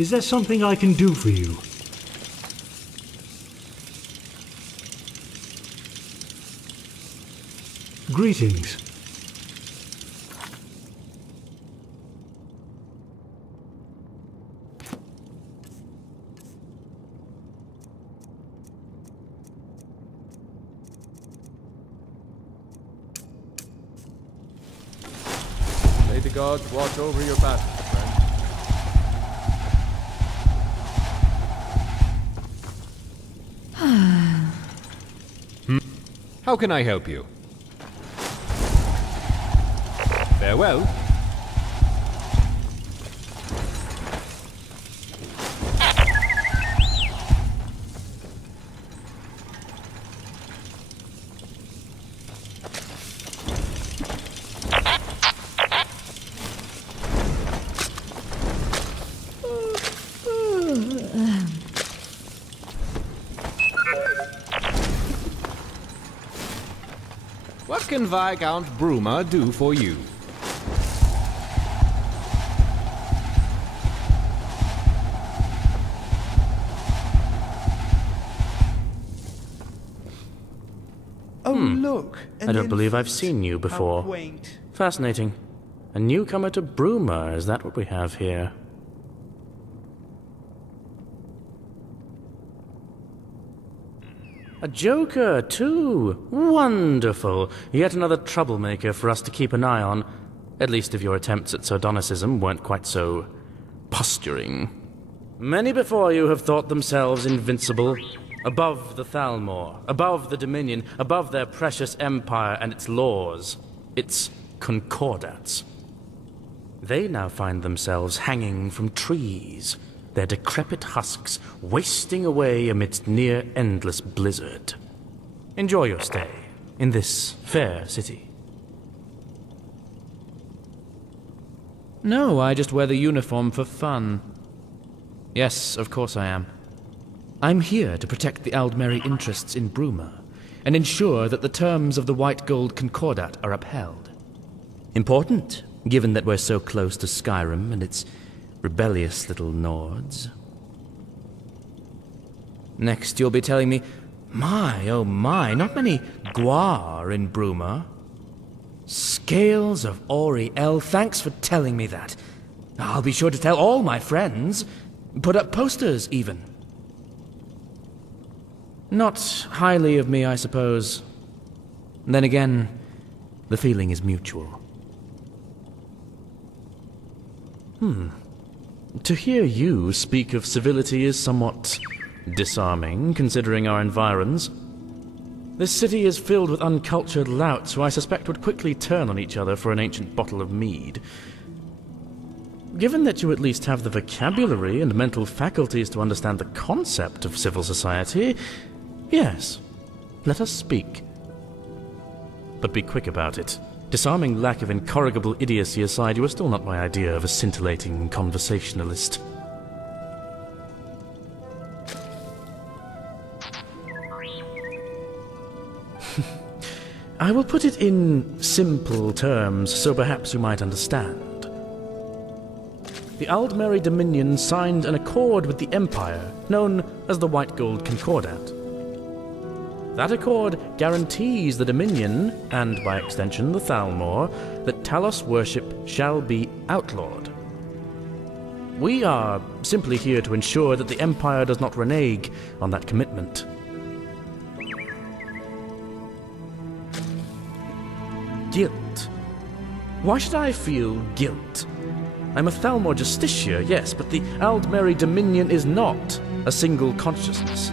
Is there something I can do for you? Greetings. May the gods watch over your battle, friend. How can I help you? Farewell. What can Viscount Bruma do for you? Oh, look. I don't believe I've seen you before. Quaint. Fascinating. A newcomer to Bruma, is that what we have here? A joker, too! Wonderful! Yet another troublemaker for us to keep an eye on. At least if your attempts at sardonicism weren't quite so posturing. Many before you have thought themselves invincible. Above the Thalmor, above the Dominion, above their precious empire and its laws, its concordats. They now find themselves hanging from trees, their decrepit husks wasting away amidst near-endless blizzard. Enjoy your stay in this fair city. No, I just wear the uniform for fun. Yes, of course I am. I'm here to protect the Aldmeri interests in Bruma, and ensure that the terms of the White Gold Concordat are upheld. Important, given that we're so close to Skyrim and its rebellious little Nords. Next, you'll be telling me, my, oh my, not many Gwar in Bruma. Scales of Oriel, thanks for telling me that. I'll be sure to tell all my friends. Put up posters, even. Not highly of me, I suppose. Then again, the feeling is mutual. To hear you speak of civility is somewhat disarming, considering our environs. This city is filled with uncultured louts who I suspect would quickly turn on each other for an ancient bottle of mead. Given that you at least have the vocabulary and mental faculties to understand the concept of civil society, yes, let us speak. But be quick about it. Disarming lack of incorrigible idiocy aside, you are still not my idea of a scintillating conversationalist. I will put it in simple terms, so perhaps you might understand. The Aldmeri Dominion signed an accord with the Empire, known as the White Gold Concordat. That accord guarantees the Dominion, and by extension the Thalmor, that Talos worship shall be outlawed. We are simply here to ensure that the Empire does not renege on that commitment. Guilt. Why should I feel guilt? I'm a Thalmor Justicia, yes, but the Aldmeri Dominion is not a single consciousness.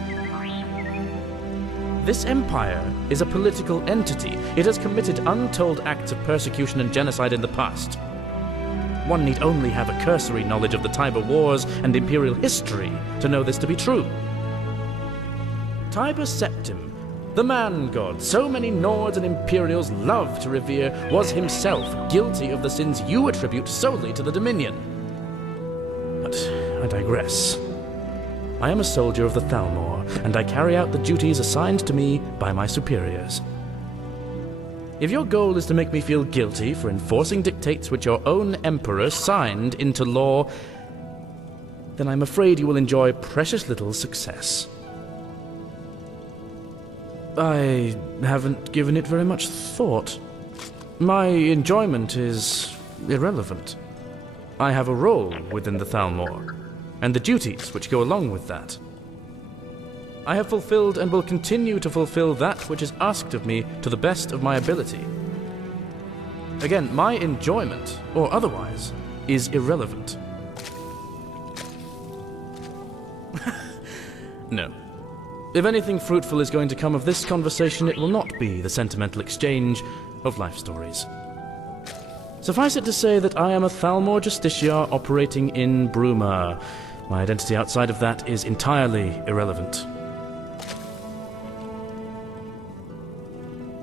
This empire is a political entity. It has committed untold acts of persecution and genocide in the past. One need only have a cursory knowledge of the Tiber Wars and imperial history to know this to be true. Tiber Septim, the man-god so many Nords and Imperials love to revere, was himself guilty of the sins you attribute solely to the Dominion. But I digress. I am a soldier of the Thalmor, and I carry out the duties assigned to me by my superiors. If your goal is to make me feel guilty for enforcing dictates which your own emperor signed into law, then I'm afraid you will enjoy precious little success. I haven't given it very much thought. My enjoyment is irrelevant. I have a role within the Thalmor, and the duties which go along with that. I have fulfilled and will continue to fulfill that which is asked of me to the best of my ability. Again, my enjoyment, or otherwise, is irrelevant. No. If anything fruitful is going to come of this conversation, it will not be the sentimental exchange of life stories. Suffice it to say that I am a Thalmor Justiciar operating in Bruma. My identity outside of that is entirely irrelevant.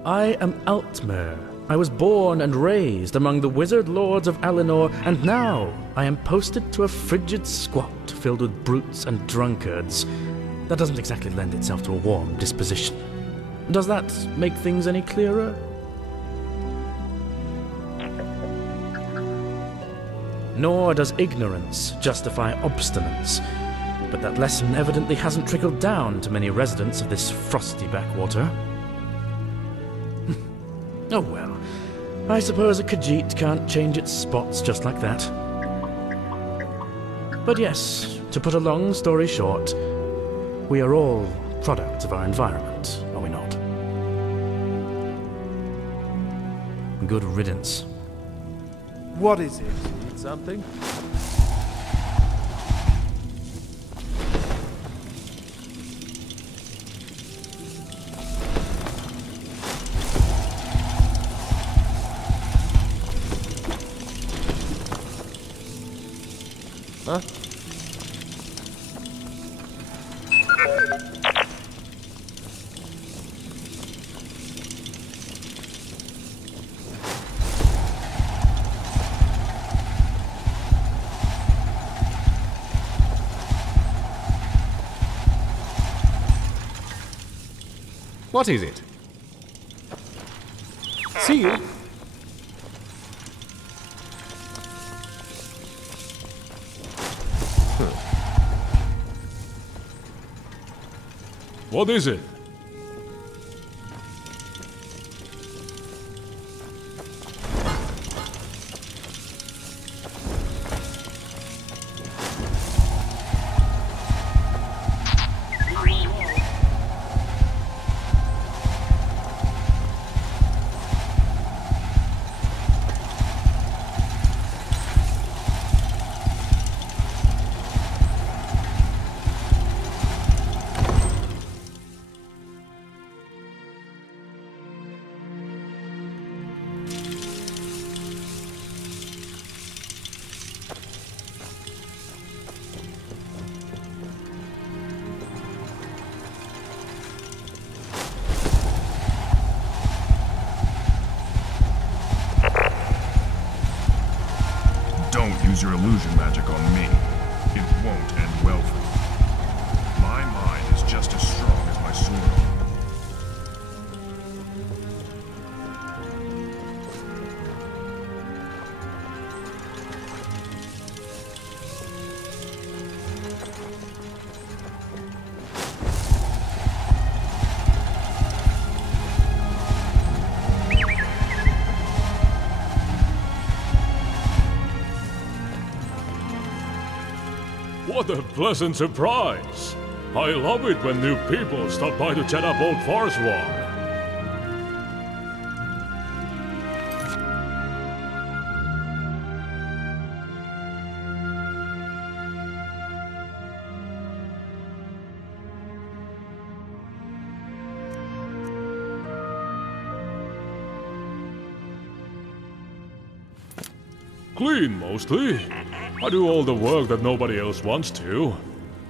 I am Altmer. I was born and raised among the wizard lords of Alinor, and now I am posted to a frigid squat filled with brutes and drunkards. That doesn't exactly lend itself to a warm disposition. Does that make things any clearer? Nor does ignorance justify obstinance, but that lesson evidently hasn't trickled down to many residents of this frosty backwater. Oh well, I suppose a Khajiit can't change its spots just like that. But yes, to put a long story short, we are all products of our environment, are we not? Good riddance. What is it? Need something? Huh? What is it? See you. What is it? Use your illusion magic on me. It won't end well for you. My mind is just as strong as my sword. What a pleasant surprise! I love it when new people stop by to chat up old Forest War. Clean, mostly. I do all the work that nobody else wants to.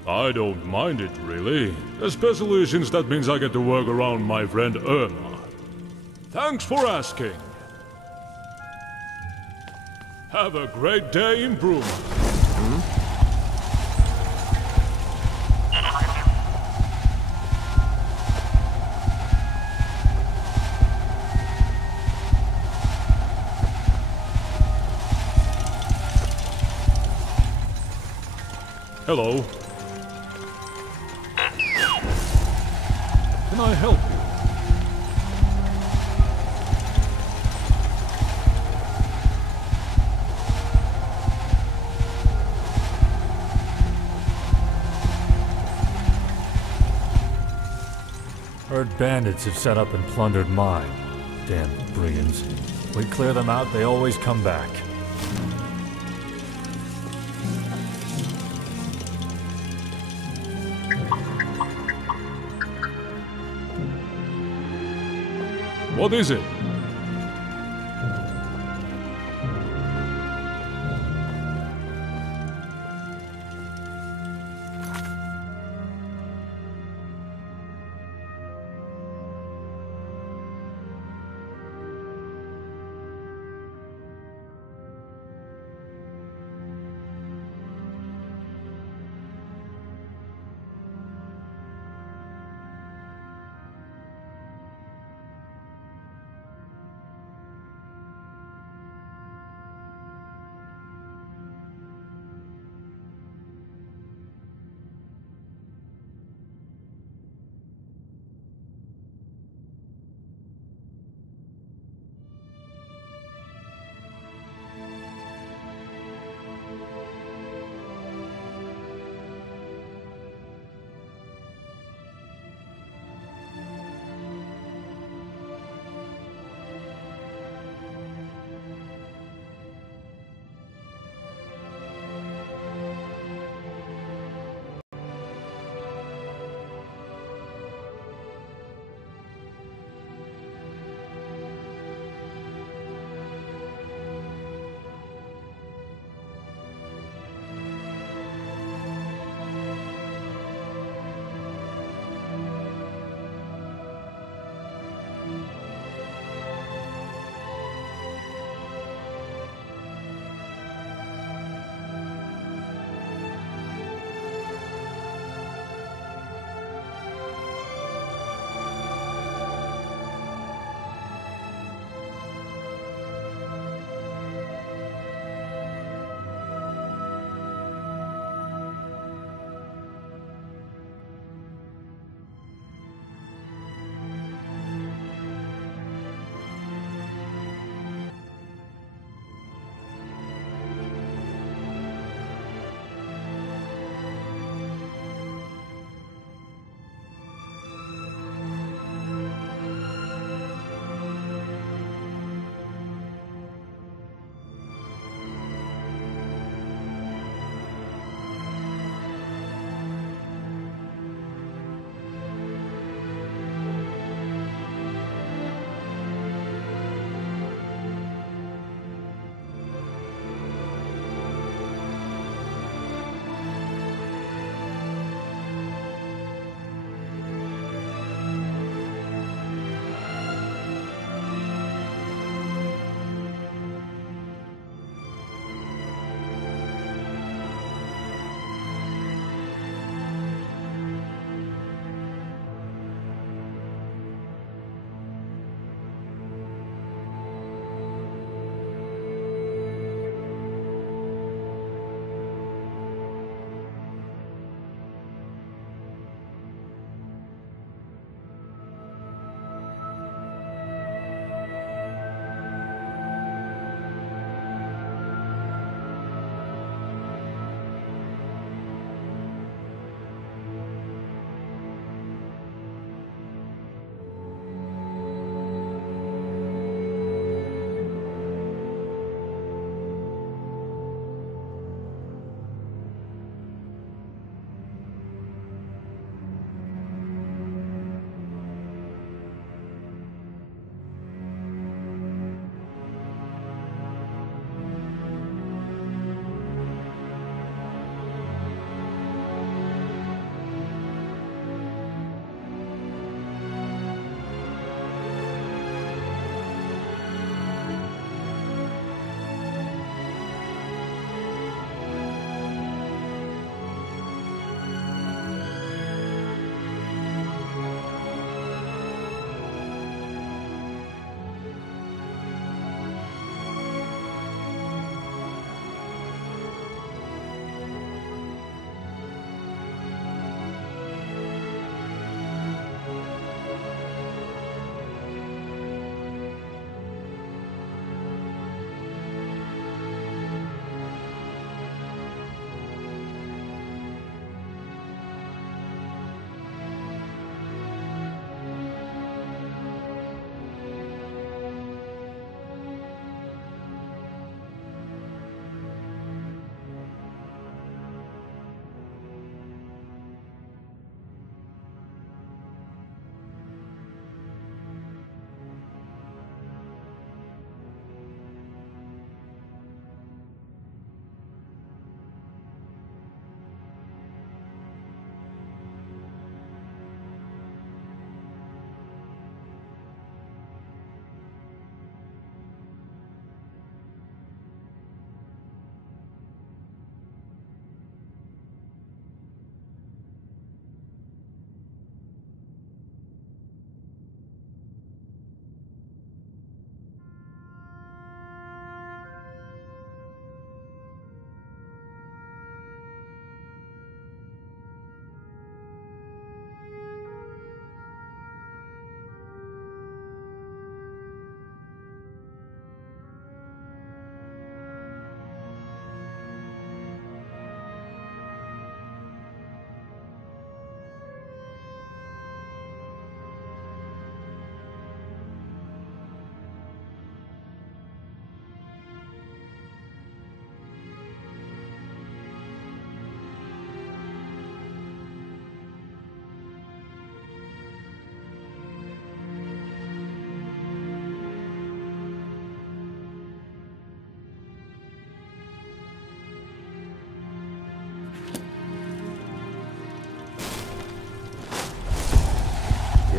I don't mind it, really. Especially since that means I get to work around my friend Irma. Thanks for asking. Have a great day in Bruma. Hello. Can I help you? Heard bandits have set up and plundered mine. Damn brigands. We clear them out, they always come back. What is it?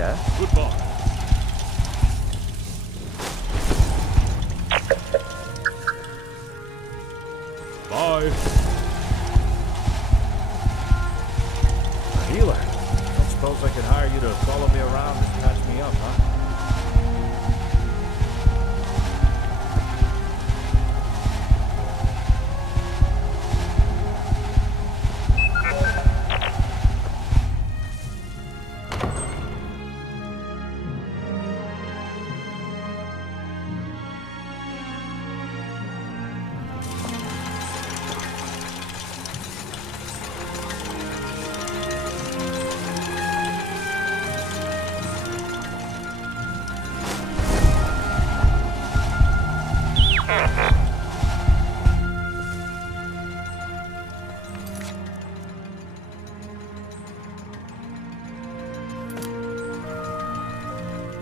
care. Goodbye. Bye. A healer. Don't suppose I could hire you to follow me around and patch me up, huh?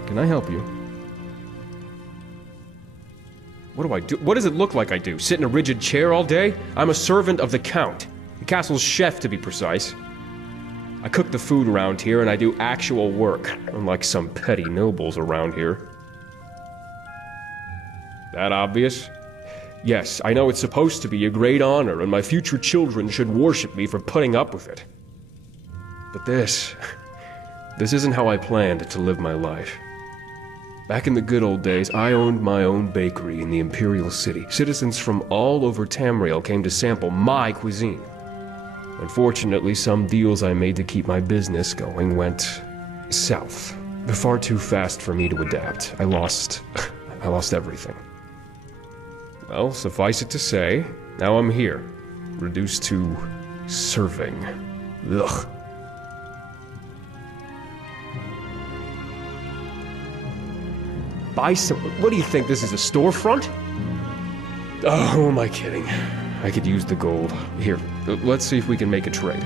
Can I help you? What do I do? What does it look like I do? Sit in a rigid chair all day? I'm a servant of the Count. The castle's chef, to be precise. I cook the food around here, and I do actual work, unlike some petty nobles around here. That obvious? Yes, I know it's supposed to be a great honor, and my future children should worship me for putting up with it. But this isn't how I planned to live my life. Back in the good old days, I owned my own bakery in the Imperial City. Citizens from all over Tamerial came to sample my cuisine. Unfortunately, some deals I made to keep my business going went south. They're far too fast for me to adapt. I lost everything. Well, suffice it to say, now I'm here, reduced to serving. Ugh. Buy some... What do you think, this is a storefront? Oh, who am I kidding? I could use the gold. Here, let's see if we can make a trade.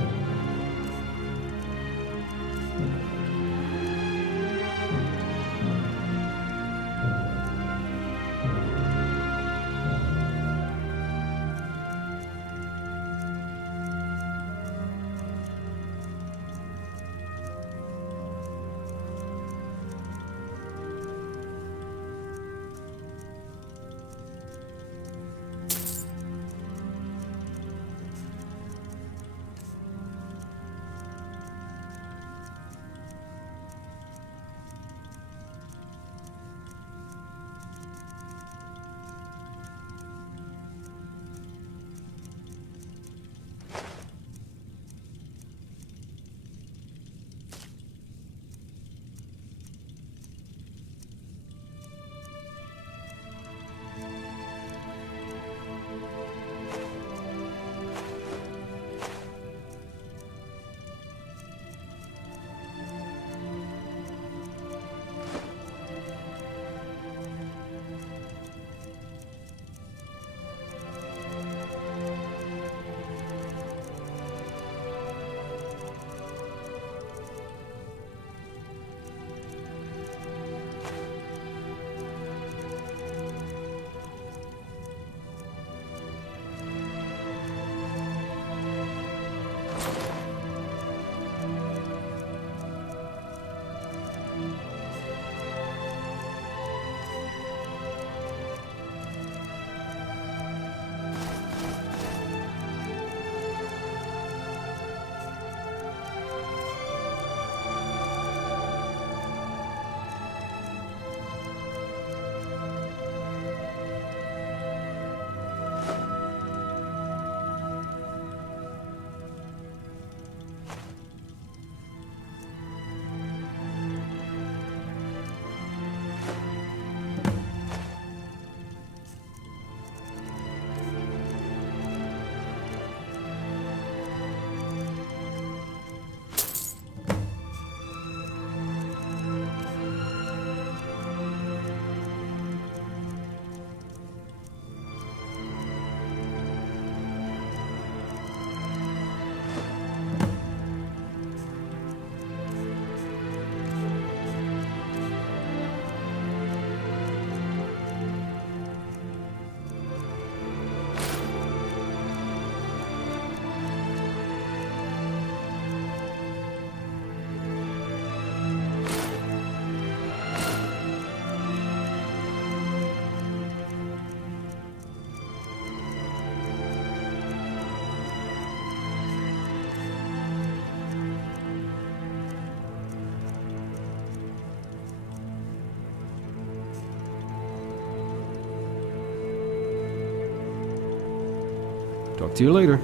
Talk to you later.